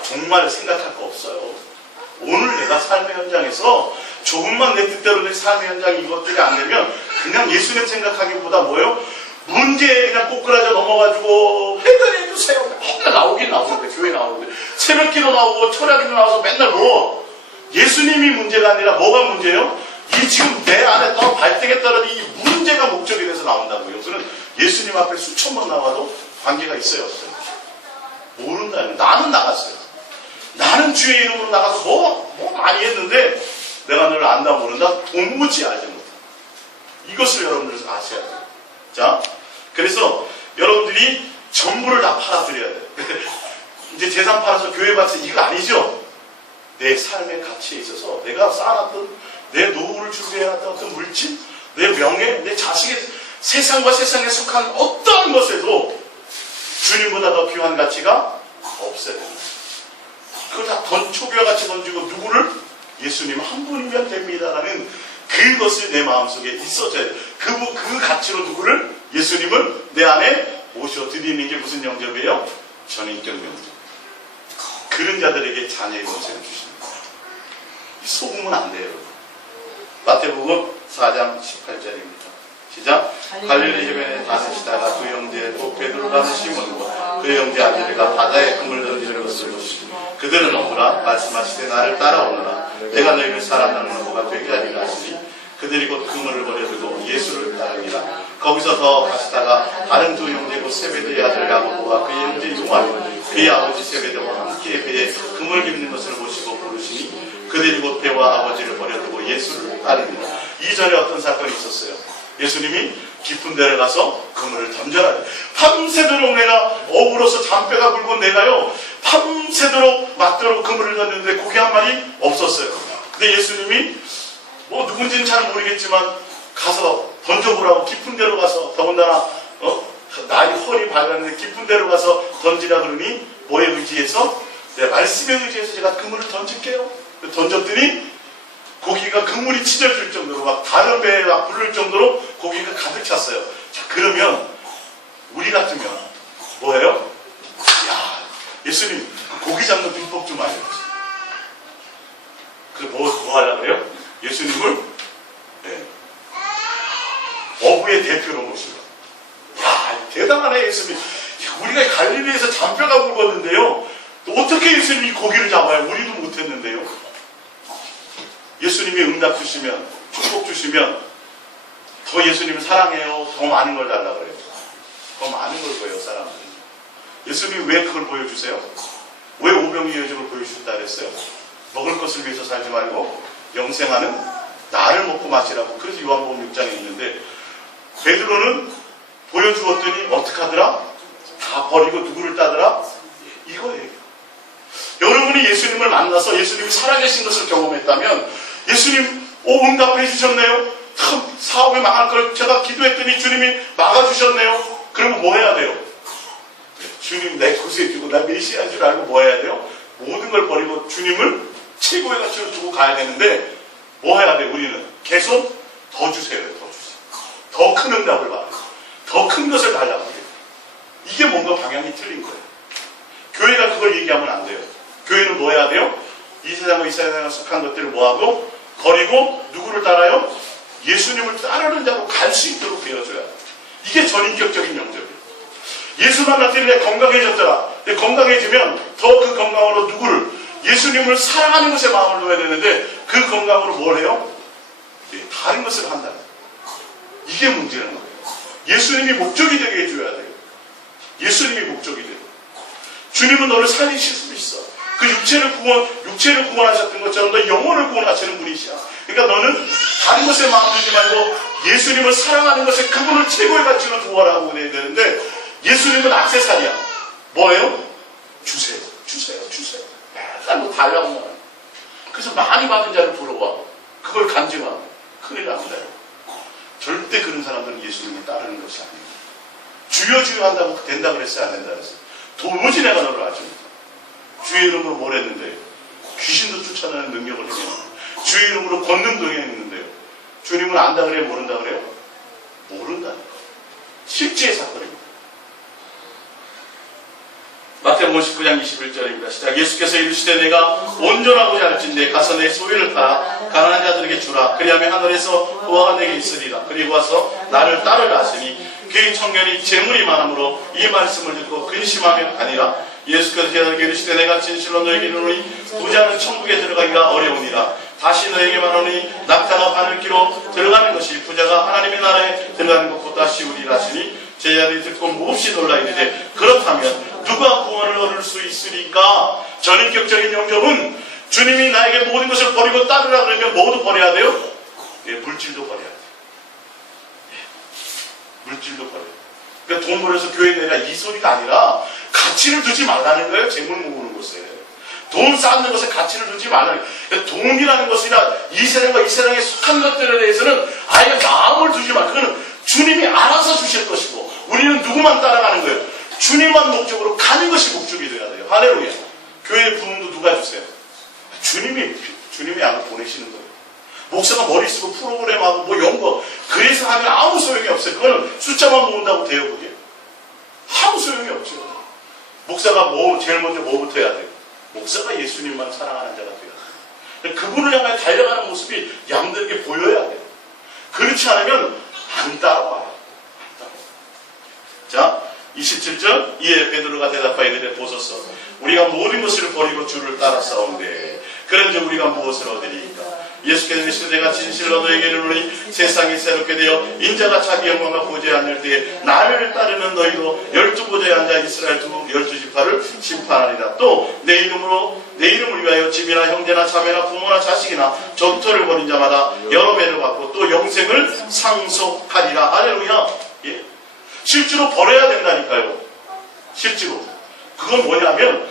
정말 생각할 거 없어요. 오늘 내가 삶의 현장에서 조금만 내 뜻대로 내 삶의 현장 이것들이 안 되면 그냥 예수님 생각하기보다 뭐예요? 문제에 그냥 꼬꾸라져 넘어가지고 해결해주세요. 맨날 나오긴 나오는데, 교회 나오는데 새벽기도 나오고 철야기도 나와서 맨날 뭐 예수님이 문제가 아니라 뭐가 문제예요? 이 지금 내 안에 발등에 떨어진 이 문제가 목적이 돼서 나온다고요. 그는 예수님 앞에 수천 번 나와도 관계가 있어요, 없어요? 모른다요. 나는 나갔어요. 나는 주의 이름으로 나가서 뭐 많이 했는데 내가 너를 안다 모른다? 도무지 알지 못한다. 이것을 여러분들 아셔야 돼요. 자, 그래서 여러분들이 전부를 다 팔아드려야 돼요. 이제 재산 팔아서 교회 받지 이거 아니죠? 내 삶의 가치에 있어서 내가 쌓아놨던 내 노후를 준비해놨던 어떤 물질, 내 명예, 내 자식의 세상과 세상에 속한 어떠한 것에도 주님보다 더 귀한 가치가 없어야 됩니다. 그걸 다 초비와 같이 던지고 누구를? 예수님 한 분이면 됩니다라는 그것을 내 마음속에 있어져야 돼. 그 가치로 누구를? 예수님을 내 안에 모셔드리는 게 무슨 영접이에요? 전인격 영접. 그런 자들에게 자녀의 권세를 주십니다. 속으면 안 돼요. 마태복음 4장 18절입니다. 시작. 갈릴리 해변에 다니시다가 그 형제 곧 베드로 가는 시몬과 그 형제 아들이가 바다에 금을 던지는 것을 보시고 그들은 오라 말씀하시되 나를 따라오너라 내가 너희를 사랑하는 자가 되게 하리라 하시니 그들이 곧 그물을 버려두고 예수를 따르니라. 거기서 더 가시다가 다른 두 형제 곧 세베대의 아들 야고보와 그의 형제 요한 그의 아버지 세베대와 함께 배에 그물 깁는 것을 보시고 부르시니 그들이 곧 배와 아버지를 버려두고 예수를 따르니라. 이전에 어떤 사건이 있었어요. 예수님이 깊은 데를 가서 그물을 던져라. 밤새도록 내가 어부로서 잔뼈가 굵은 내가요 밤새도록 맞도록 그물을 던졌는데 고기 한 마리 없었어요. 근데 예수님이 뭐 누군지는 잘 모르겠지만 가서 던져보라고 깊은 데로 가서 더군다나 날이 허리 밝았는데 깊은 데로 가서 던지라 그러니 뭐에 의지해서? 내 말씀에 의지해서 제가 그물을 던질게요. 던졌더니 고기가 그물이 찢어질 정도로 막 다른 배에 막 부를 정도로 고기가 가득 찼어요. 자, 그러면 우리 같으면 뭐예요? 야, 예수님 고기 잡는 비법 좀 알려주세요. 뭐 하려고 그래요? 예수님을 어부의 대표로 모시고. 야, 대단하네 예수님. 우리가 갈릴리에서 잔뼈가 굵었는데요. 어떻게 예수님이 고기를 잡아요? 우리도 못했는데요. 예수님이 응답 주시면, 축복 주시면 더 예수님을 사랑해요. 더 많은 걸 달라고 그래요. 더 많은 걸 보여요, 사람들은. 예수님이 왜 그걸 보여주세요? 왜 오병이의 여정을 보여주셨다 그랬어요? 먹을 것을 위해서 살지 말고 영생하는 나를 먹고 마시라고. 그래서 요한복음 6장에 있는데 베드로는 보여주었더니 어떻게 하더라? 다 버리고 누구를 따더라? 이거예요. 여러분이 예수님을 만나서 예수님이 살아계신 것을 경험했다면 예수님 응답해 주셨네요. 참 사업이 망할 걸 제가 기도했더니 주님이 막아주셨네요. 그러면 뭐 해야 돼요? 주님 내 구세주고 나 메시아인 줄 알고 뭐 해야 돼요? 모든 걸 버리고 주님을 최고의 가치로 두고 가야 되는데 뭐 해야 돼? 우리는 계속 더 주세요. 더 주세요. 더 큰 응답을 받아요. 더 큰 것을 달라고 해요. 이게 뭔가 방향이 틀린 거예요. 교회가 그걸 얘기하면 안 돼요. 교회는 뭐 해야 돼요? 이 세상과 이 세상에 속한 것들을 뭐하고 버리고 누구를 따라요? 예수님을 따르는 자로 갈 수 있도록 되어줘야 돼요. 이게 전인격적인 영접이에요. 예수 만났더니 내 건강해졌더라. 내 건강해지면 더 그 건강으로 누구를? 예수님을 사랑하는 것에 마음을 둬야 되는데 그 건강으로 뭘 해요? 다른 것을 한다. 이게 문제라는 거예요. 예수님이 목적이 되게 해줘야 돼요. 예수님이 목적이 돼요. 주님은 너를 살리실 수 있어. 그 육체를 구원하셨던 것처럼 너 영혼을 구원하시는 분이시야. 그러니까 너는 다른 것에 마음 두지 말고 예수님을 사랑하는 것에 그분을 최고의 가치로 두어라고 해야 되는데 예수님은 액세서리야. 뭐예요? 주세요. 주세요. 주세요. 맨날 뭐 달라고 말해. 그래서 많이 받은 자를 부러워. 그걸 간증하고 큰일 납니다. 절대 그런 사람들은 예수님을 따르는 것이 아닙니다. 주여 주여 한다고 된다 그랬어요? 안 된다 그랬어요? 도무지 내가 너를 알지 못해. 주의 이름으로 뭘 했는데요? 귀신도 쫓아내는 능력을 행했는데 주의 이름으로 권능도 행했는데요. 주님을 안다 그래요? 모른다 그래요? 모른다니까. 실제의 사건입니다. 마태복음 19장 21절입니다. 시작. 예수께서 이르시되 내가 온전하고자 할진대 가서 내 소유를 팔아 가난한 자들에게 주라. 그리하면 하늘에서 보화가 내게 있으리라. 그리고 와서 나를 따르라 하시니 그의 청년이 재물이 많으므로 이 말씀을 듣고 근심하며 가니라. 예수께서 제자들에게 이르시되 내가 진실로 너에게 이르노니 부자는 천국에 들어가기가 어려우니라. 다시 너에게 말하노니 낙타가 바늘기로 들어가는 것이 부자가 하나님의 나라에 들어가는 것보다 쉬우리라 하시니 제자들이 듣고 몹시 놀라 이르되 그렇다면 누가 구원을 얻을 수 있으리까? 전인격적인 영접은 주님이 나에게 모든 것을 버리고 따르라 그러면 뭐도 버려야 돼요? 예, 물질도 버려야 돼요. 예, 물질도 버려야 돼요. 그러니까 돈 벌어서 교회 내라 이 소리가 아니라 가치를 두지 말라는 거예요. 재물 모으는 곳에. 돈 쌓는 것에 가치를 두지 말라는 거예요. 그러니까 돈이라는 것이나 이 세상과 이 세상에 속한 것들에 대해서는 아예 마음을 두지 마. 그거는 주님이 알아서 주실 것이고 우리는 누구만 따라가는 거예요. 주님만 목적으로 가는 것이 목적이 돼야 돼요. 할렐루야. 교회의 부흥도 누가 주세요? 주님이 아마 보내시는 거예요. 목사가 머리 쓰고 프로그램하고 뭐 연구 그래서 하면 아무 소용이 없어요. 그거는 숫자만 모은다고 돼요. 그게 아무 소용이 없죠. 목사가 제일 먼저 뭐부터 해야 돼요? 목사가 예수님만 사랑하는 자가 돼야 돼요. 그분을 향해 달려가는 모습이 양들에게 보여야 돼요. 그렇지 않으면 안 따라와요. 자, 27절 이에 베드로가 대답하여 이르되 보소서 우리가 모든 것을 버리고 주를 따라 싸운데 그런즉 우리가 무엇을 얻으리이까? 예수께서 이르시되 내가 진실로 너에게 이르노니 세상이 새롭게 되어 인자가 자기 영광과 보좌에 앉을 때에 나를 따르는 너희도 12보좌에 앉아 이스라엘 12지파를 심판하리라. 또 내 이름을 위하여 집이나 형제나 자매나 부모나 자식이나 전토를 벌인 자마다 여러 배를 받고 또 영생을 상속하리라. 할렐루야. 예? 실제로 버려야 된다니까요. 실제로. 그건 뭐냐면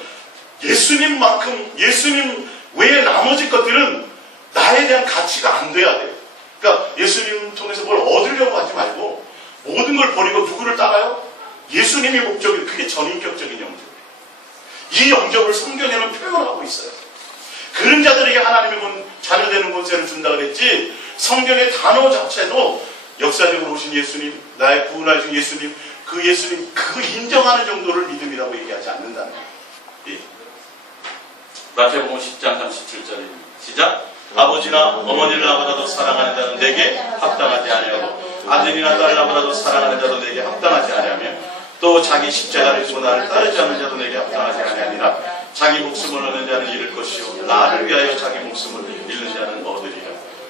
예수님 외에 나머지 것들은 나에 대한 가치가 안 돼야 돼요. 그러니까 예수님 통해서 뭘 얻으려고 하지 말고 모든 걸 버리고 누구를 따라요? 예수님이 목적이 그게 전인격적인 영접이에요. 이 영접을 성경에는 표현하고 있어요. 그런 자들에게 하나님이 자녀되는 권세를 준다 그랬지 성경의 단어 자체도 역사적으로 오신 예수님, 나의 구원하신 예수님, 그 예수님 그 인정하는 정도를 믿음이라고 얘기하지 않는다는 거예요. 예. 마태복음 10장 37절입니다. 시작. 아버지나 어머니를 나보다도 사랑하는 자는 내게 합당하지 아니하고 아들이나 딸을 나보다도 사랑하는 자도 내게 합당하지 아니하며 또 자기 십자가를 지고 나를 따르지 않는 자도 내게 합당하지 아니하니라. 자기 목숨을 얻는 자는 잃을 것이요 나를 위하여 자기 목숨을 잃는 자는 얻으리라.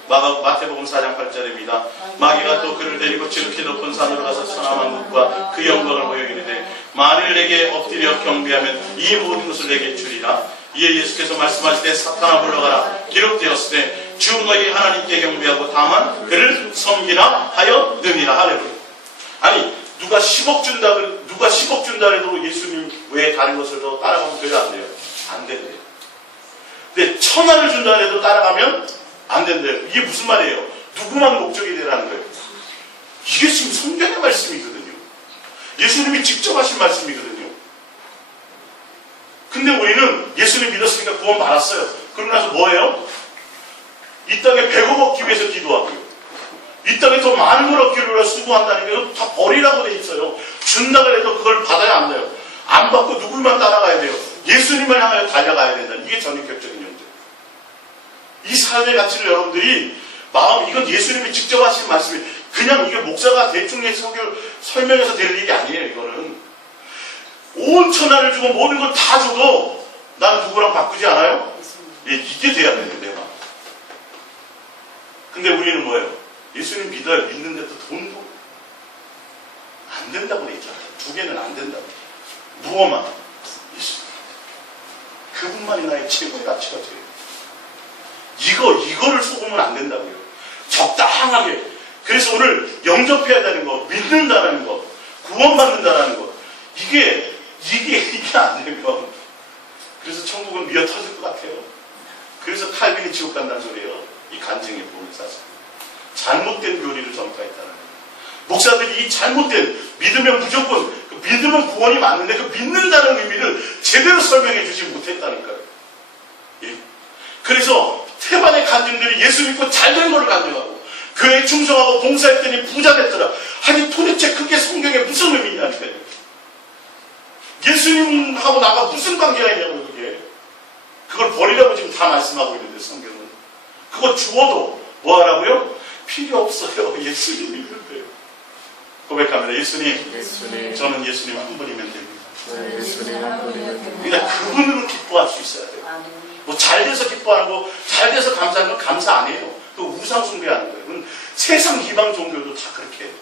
마태복음 4장 8절입니다. 마귀가 또 그를 데리고 지극히 높은 산으로 가서 천하만국과 그 영광을 보여 이르되 만일 내게 엎드려 경배하면 이 모든 것을 내게 주리라. 이에 예수께서 말씀하시되 사탄아 물러가라. 기록되었으되 주 너희 하나님께 경배하고 다만 그를 섬기라 하였느니라. 할렐루야. 아니 누가 10억 준다 해도 예수님 외에 다른 것을 더 따라가면 돼요? 안 돼요? 안 된대요. 근데 1000원을 준다 해도 따라가면 안 된대요. 이게 무슨 말이에요? 누구만 목적이 되라는 거예요? 이게 지금 성경의 말씀이거든요. 예수님이 직접 하신 말씀이거든요. 근데 우리는 예수님 믿었으니까 구원 받았어요. 그러고 나서 뭐예요? 이 땅에 배고 먹기 위해서 기도하고요. 이 땅에 더 많은 걸 얻기 위해서 수고한다는 게 다 버리라고 돼 있어요. 준다고 해도 그걸 받아야 안 돼요. 안 받고 누굴만 따라가야 돼요. 예수님을 향하여 달려가야 된다. 이게 전인격적인 영적. 이 삶의 가치를 여러분들이 마음, 이건 예수님이 직접 하신 말씀이 그냥 이게 목사가 대충 설명해서 될 일이 아니에요. 이거는 온 천하를 주고 모든 걸 다 줘도 난 누구랑 바꾸지 않아요? 이게 돼야 되는 내 마음. 근데 우리는 뭐예요? 예수님 믿어요. 믿는데도 돈도 안 된다고 돼 있잖아요. 두 개는 안 된다고. 무엇만? 예수님. 그분만이 나의 최고의 가치가 돼요. 이거를 속으면 안 된다고요. 적당하게. 그래서 오늘 영접해야 되는 거, 믿는다는 거, 구원받는다는 거, 이게 안 되면, 그래서 천국은 미어 터질 것 같아요. 그래서 칼빈이 지옥 간다는 소리예요. 이 간증의 부분을 사실. 잘못된 교리를 전파했다는 거예요. 목사들이 이 잘못된, 믿으면 무조건, 믿으면 구원이 맞는데 그 믿는다는 의미를 제대로 설명해 주지 못했다니까요. 예? 그래서 태반의 간증들이 예수 믿고 잘된 걸 간증하고 교회에 충성하고 봉사했더니 부자 됐더라. 아니 도대체 그게 성경에 무슨 의미냐니까요. 예수님하고 나가 무슨 관계가 있냐고요. 그게. 그걸 버리라고 지금 다 말씀하고 있는데 성경은. 그거 주어도 뭐 하라고요? 필요 없어요. 예수님이 있는데요. 고백합니다. 예수님, 저는 예수님 한 분이면 됩니다. 예수님 한 분이면 됩니다. 그러니까 그분으로 기뻐할 수 있어야 돼요. 뭐 잘돼서 기뻐하는 거, 잘돼서 감사하는 건 감사 아니에요. 그 우상 숭배하는 거예요. 그건 세상 이방 종교도 다 그렇게 해요.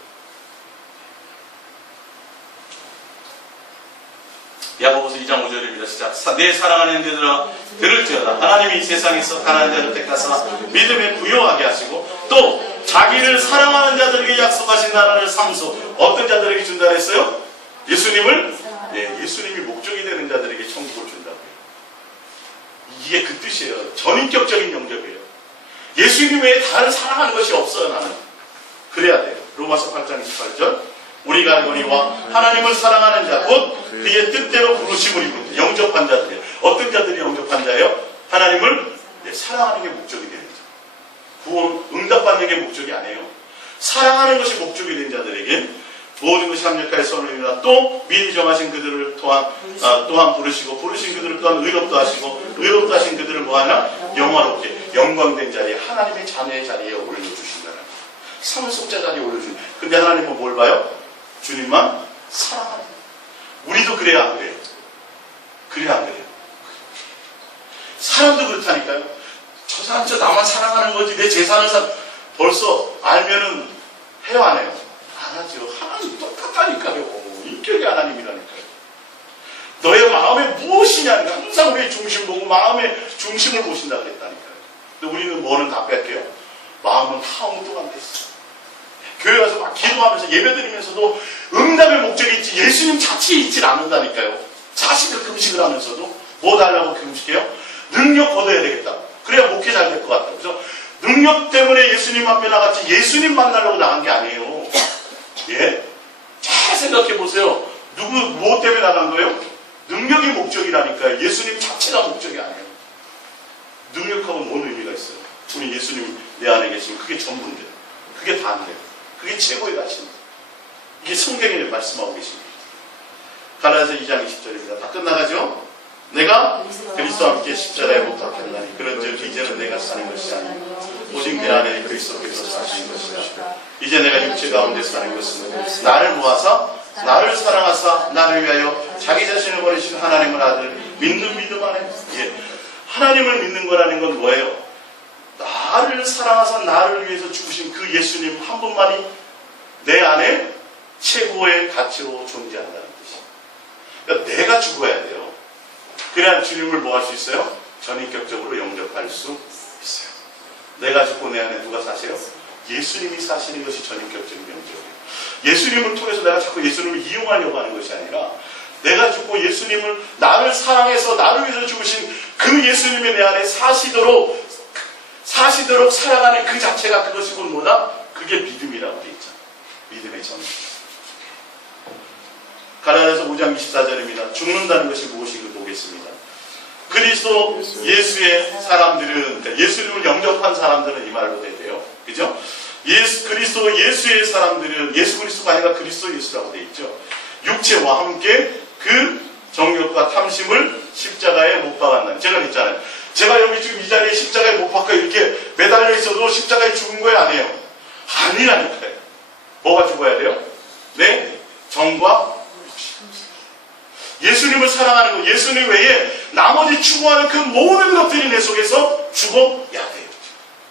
야고보서 2장 5절입니다. 시작. 내 사랑하는 자들아 들을지어다. 하나님이 세상에서 가난한 자를 택하사 믿음에 부요하게 하시고 또 자기를 사랑하는 자들에게 약속하신 나라를 상소 어떤 자들에게 준다 했어요? 예수님을? 네, 예수님이 목적이 되는 자들에게 천국을 준다고요. 이게 그 뜻이에요. 전인격적인 영접이에요. 예수님 외에 다른 사랑하는 것이 없어요. 나는. 그래야 돼요. 로마서 8장 28절 우리가 알거니와 하나님을 사랑하는 자 곧 그의 뜻대로 부르심을 입은 영접한 자들이에요. 어떤 자들이 영접한 자예요? 하나님을 사랑하는 게 목적이 되는 자. 구원, 응답받는 게 목적이 아니에요. 사랑하는 것이 목적이 된 자들에게 모든 것이 합력하여 선을 이루나 또 미리 정하신 그들을 또한 부르시고 부르신 그들을 또한 의롭다 하시고 의롭다 하신 그들을 뭐하나? 영화롭게 영광된 자리에 하나님의 자녀의 자리에 올려주신다는 거예요. 상속자 자리에 올려주신. 근데 하나님은 뭘 봐요? 주님만 사랑하는. 우리도 그래야 안 그래요? 그래야 안 그래요? 사람도 그렇다니까요. 저 사람 저 나만 사랑하는 거지 내 재산을 벌써 알면은 해요 안 해요? 안 하죠. 하나님 똑같다니까요. 인격이 하나님이라니까요. 너의 마음에 무엇이냐 항상 우리의 중심 보고 마음의 중심을 보신다 그랬다니까요. 근데 우리는 뭐는 다 뺄게요. 마음은 다 엉뚱한 데 있어요. 교회 가서 막 기도하면서 예배드리면서도 응답의 목적이 있지 예수님 자체에 있질 않는다니까요. 자식을 금식을 하면서도 뭐 달라고 금식해요? 능력 거둬야 되겠다. 그래야 목회 잘 될 것 같다. 그래서 능력 때문에 예수님 앞에 나갔지 예수님 만나려고 나간 게 아니에요. 예? 잘 생각해 보세요. 뭐 때문에 나간 거예요? 능력이 목적이라니까요. 예수님 자체가 목적이 아니에요. 능력하고 뭔 의미가 있어요? 우리 예수님이 내 안에 계시면 그게 전부인데 그게 다인데 그게 최고의 가치입니다. 이게 성경에 말씀하고 계십니다. 갈라디아서 2장 20절입니다. 다 끝나가죠? 내가 그리스도와 함께 십자가에 못 박혔나니 그런즉 이제는 내가 사는 것이 아니고 오직 내 안에 그리스도께서 사시는 것이다. 이제 내가 육체 가운데 사는 것은 나를 모아서 나를 사랑하사 나를 위하여 자기 자신을 버리신 하나님의 아들 믿는 믿음 안에 하나님을 믿는 거라는 건 뭐예요? 나를 사랑하사 나를 위해서 죽으신 그 예수님 한 분만이 내 안에 최고의 가치로 존재한다는 뜻이에요. 그러니까 내가 죽어야 돼요. 그래야 주님을 뭐 할 수 있어요? 전인격적으로 영접할 수 있어요. 내가 죽고 내 안에 누가 사세요? 예수님이 사시는 것이 전인격적인 영접이에요. 예수님을 통해서 내가 자꾸 예수님을 이용하려고 하는 것이 아니라 내가 죽고 예수님을 나를 사랑해서 나를 위해서 죽으신 그 예수님이 내 안에 사시도록 사시도록 사랑하는 그 자체가 그것이 곧 뭐다? 그게 믿음이라고 되어 있잖아. 믿음의 정의. 갈라디아서 5장 24절입니다. 죽는다는 것이 무엇인가 보겠습니다. 그리스도 예수의 사람들은, 그러니까 예수님을 영접한 사람들은 이 말로 돼요. 그죠? 그리스도 예수의 사람들은, 예수 그리스도가 아니라 그리스도 예수라고 되어 있죠. 육체와 함께 그 정욕과 탐심을 십자가에 못 박았나니. 제가 그랬잖아요. 제가 여기 지금 이 자리에 십자가에 못 박고 이렇게 매달려 있어도 십자가에 죽은 거예요, 아니에요? 아니라니까요. 뭐가 죽어야 돼요? 네? 정과 예수님을 사랑하는 것, 예수님 외에 나머지 추구하는 그 모든 것들이 내 속에서 죽어야 돼요.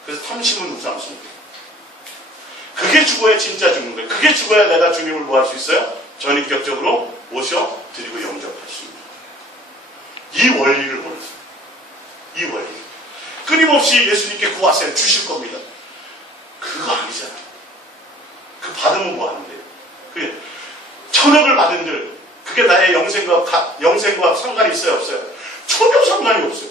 그래서 탐심은 우상숭배. 그게 죽어야 진짜 죽는 거예요. 그게 죽어야 내가 주님을 뭐 할 수 있어요? 전인격적으로 모셔드리고 영접할 수 있는 거예요. 이 원리를 몰라요. 이 원리. 끊임없이 예수님께 구하세요. 주실 겁니다. 그거 아니잖아요. 그 받으면 뭐 하는데요? 그게 천억을 받은들, 그게 나의 영생과 상관이 있어요, 없어요? 전혀 상관이 없어요.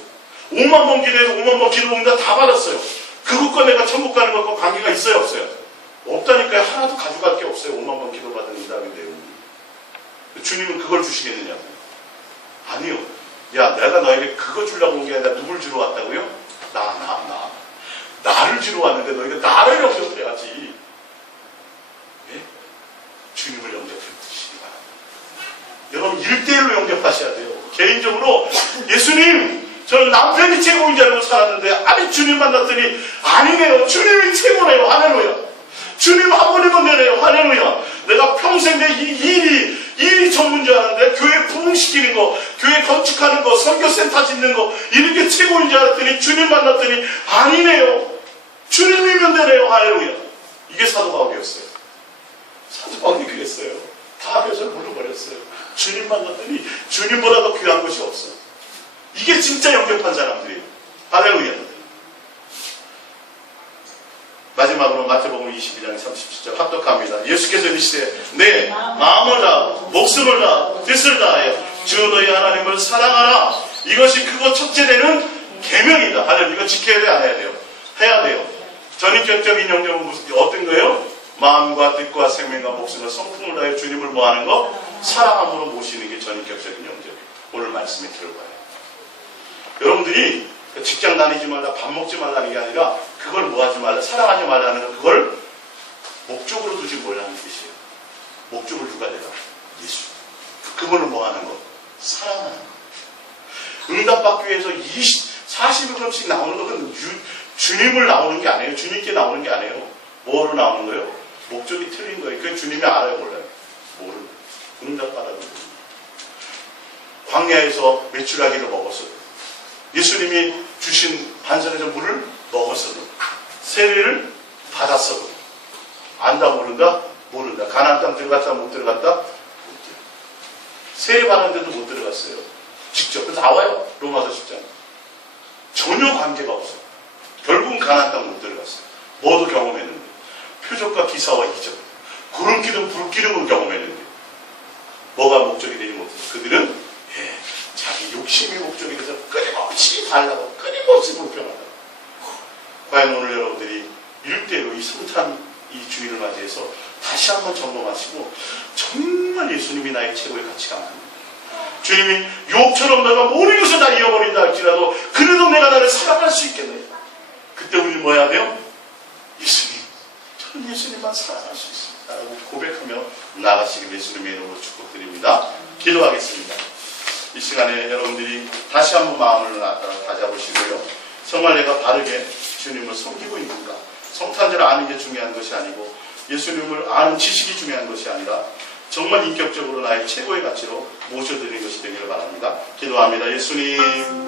5만 번 기도해서 5만 번 기도합니다. 다 받았어요. 그것과 내가 천국 가는 것과 관계가 있어요, 없어요? 없다니까요. 하나도 가져갈 게 없어요. 5만 번 기도 받는다는 내용이. 주님은 그걸 주시겠느냐고. 아니요. 야, 내가 너에게 그거 주려고 온 게 아니라 누굴 주러 왔다고요? 나를 주러 왔는데 너희가 나를 영접해야지. 네? 주님을 영접해 주시기 바랍니다. 여러분 1대1로 영접하셔야 돼요. 개인적으로 예수님, 저는 남편이 최고인 줄 알고 살았는데, 아니 주님 만났더니 아니네요. 주님이 최고네요. 할렐루야. 주님 한 분이면 되네요. 할렐루야. 내가 평생 내 일이 전문 줄 알았는데, 교회 부흥시키는 거, 교회 건축하는 거, 선교센터 짓는 거, 이런 게 최고인 줄 알았더니, 주님 만났더니 아니네요. 주님이면 되네요. 할렐루야. 이게 사도 바울이었어요. 사도 바울이 그랬어요. 다 벼슬 물어버렸어요. 주님 만났더니 주님보다 더 귀한 것이 없어요. 이게 진짜 영접한 사람들이에요. 할렐루야. 마지막으로 마태복음 22장 37절 합독합니다. 예수께서 이르시되 내 마음을 다 목숨을 다 뜻을 다하여 주 너희 하나님을 사랑하라. 이것이 크고 첫째 되는 계명이다. 할렐루야. 이거 지켜야 돼요? 안 해야 돼요? 해야 돼요. 전인격적인 영접은 어떤 거예요? 마음과 뜻과 생명과 목숨과 성품을 다해 주님을 뭐하는 거? 사랑함으로 모시는 게 전인격적인 영접이에요. 오늘 말씀에 들어봐요. 여러분들이 직장 다니지 말라, 밥 먹지 말라는 게 아니라 그걸 뭐 하지 말라, 사랑하지 말라는 건 그걸 목적으로 두지 말라는 뜻이에요. 목적을 누가 내라? 예수. 그걸로 뭐 하는 거? 사랑하는 거. 응답받기 위해서 40g씩 나오는 것은 주님을 나오는 게 아니에요. 주님께 나오는 게 아니에요. 뭐로 나오는 거예요? 목적이 틀린 거예요. 그게 주님이 알아요, 몰라요? 모르는 거예요. 응답받아도. 광야에서 메추라기를 먹었어도, 예수님이 주신 반선에서 물을 먹었어도, 세례를 받았어도, 안다 모른다? 모른다. 가나안 땅 들어갔다 못 들어갔다? 못 들어갔다. 세례 받았는데도 못 들어갔어요. 직접. 그래서 나와요. 로마서 10장. 전혀 관계가 없어요. 결국은 가나안 땅 못 들어갔어요. 뭐도 경험했는데. 표적과 기사와 이적. 구름기둥 불기둥을 경험했는데. 뭐가 목적이 되지 못해서. 그들은 자기 욕심이 목적이 돼서 끊임없이 달라고, 끊임없이 불평하다. 과연 오늘 여러분들이 일대로 이 성탄 이 주일을 맞이해서 다시 한번 점검하시고, 정말 예수님이 나의 최고의 가치가 아닙니다. 주님이 유혹처럼 내가 모든 것을 다 잃어버린다 할지라도 그래도 내가 나를 사랑할 수 있겠네. 그때 우리는 뭐 해야 돼요? 예수님, 저는 예수님만 사랑할 수 있습니다 라고 고백하며 나가시길 예수님의 이름으로 축복드립니다. 기도하겠습니다. 이 시간에 여러분들이 다시 한번 마음을 다잡으시고요. 정말 내가 바르게 주님을 섬기고 있는가? 성탄절을 아는 게 중요한 것이 아니고, 예수님을 아는 지식이 중요한 것이 아니라 정말 인격적으로 나의 최고의 가치로 모셔드리는 것이 되기를 바랍니다. 기도합니다. 예수님.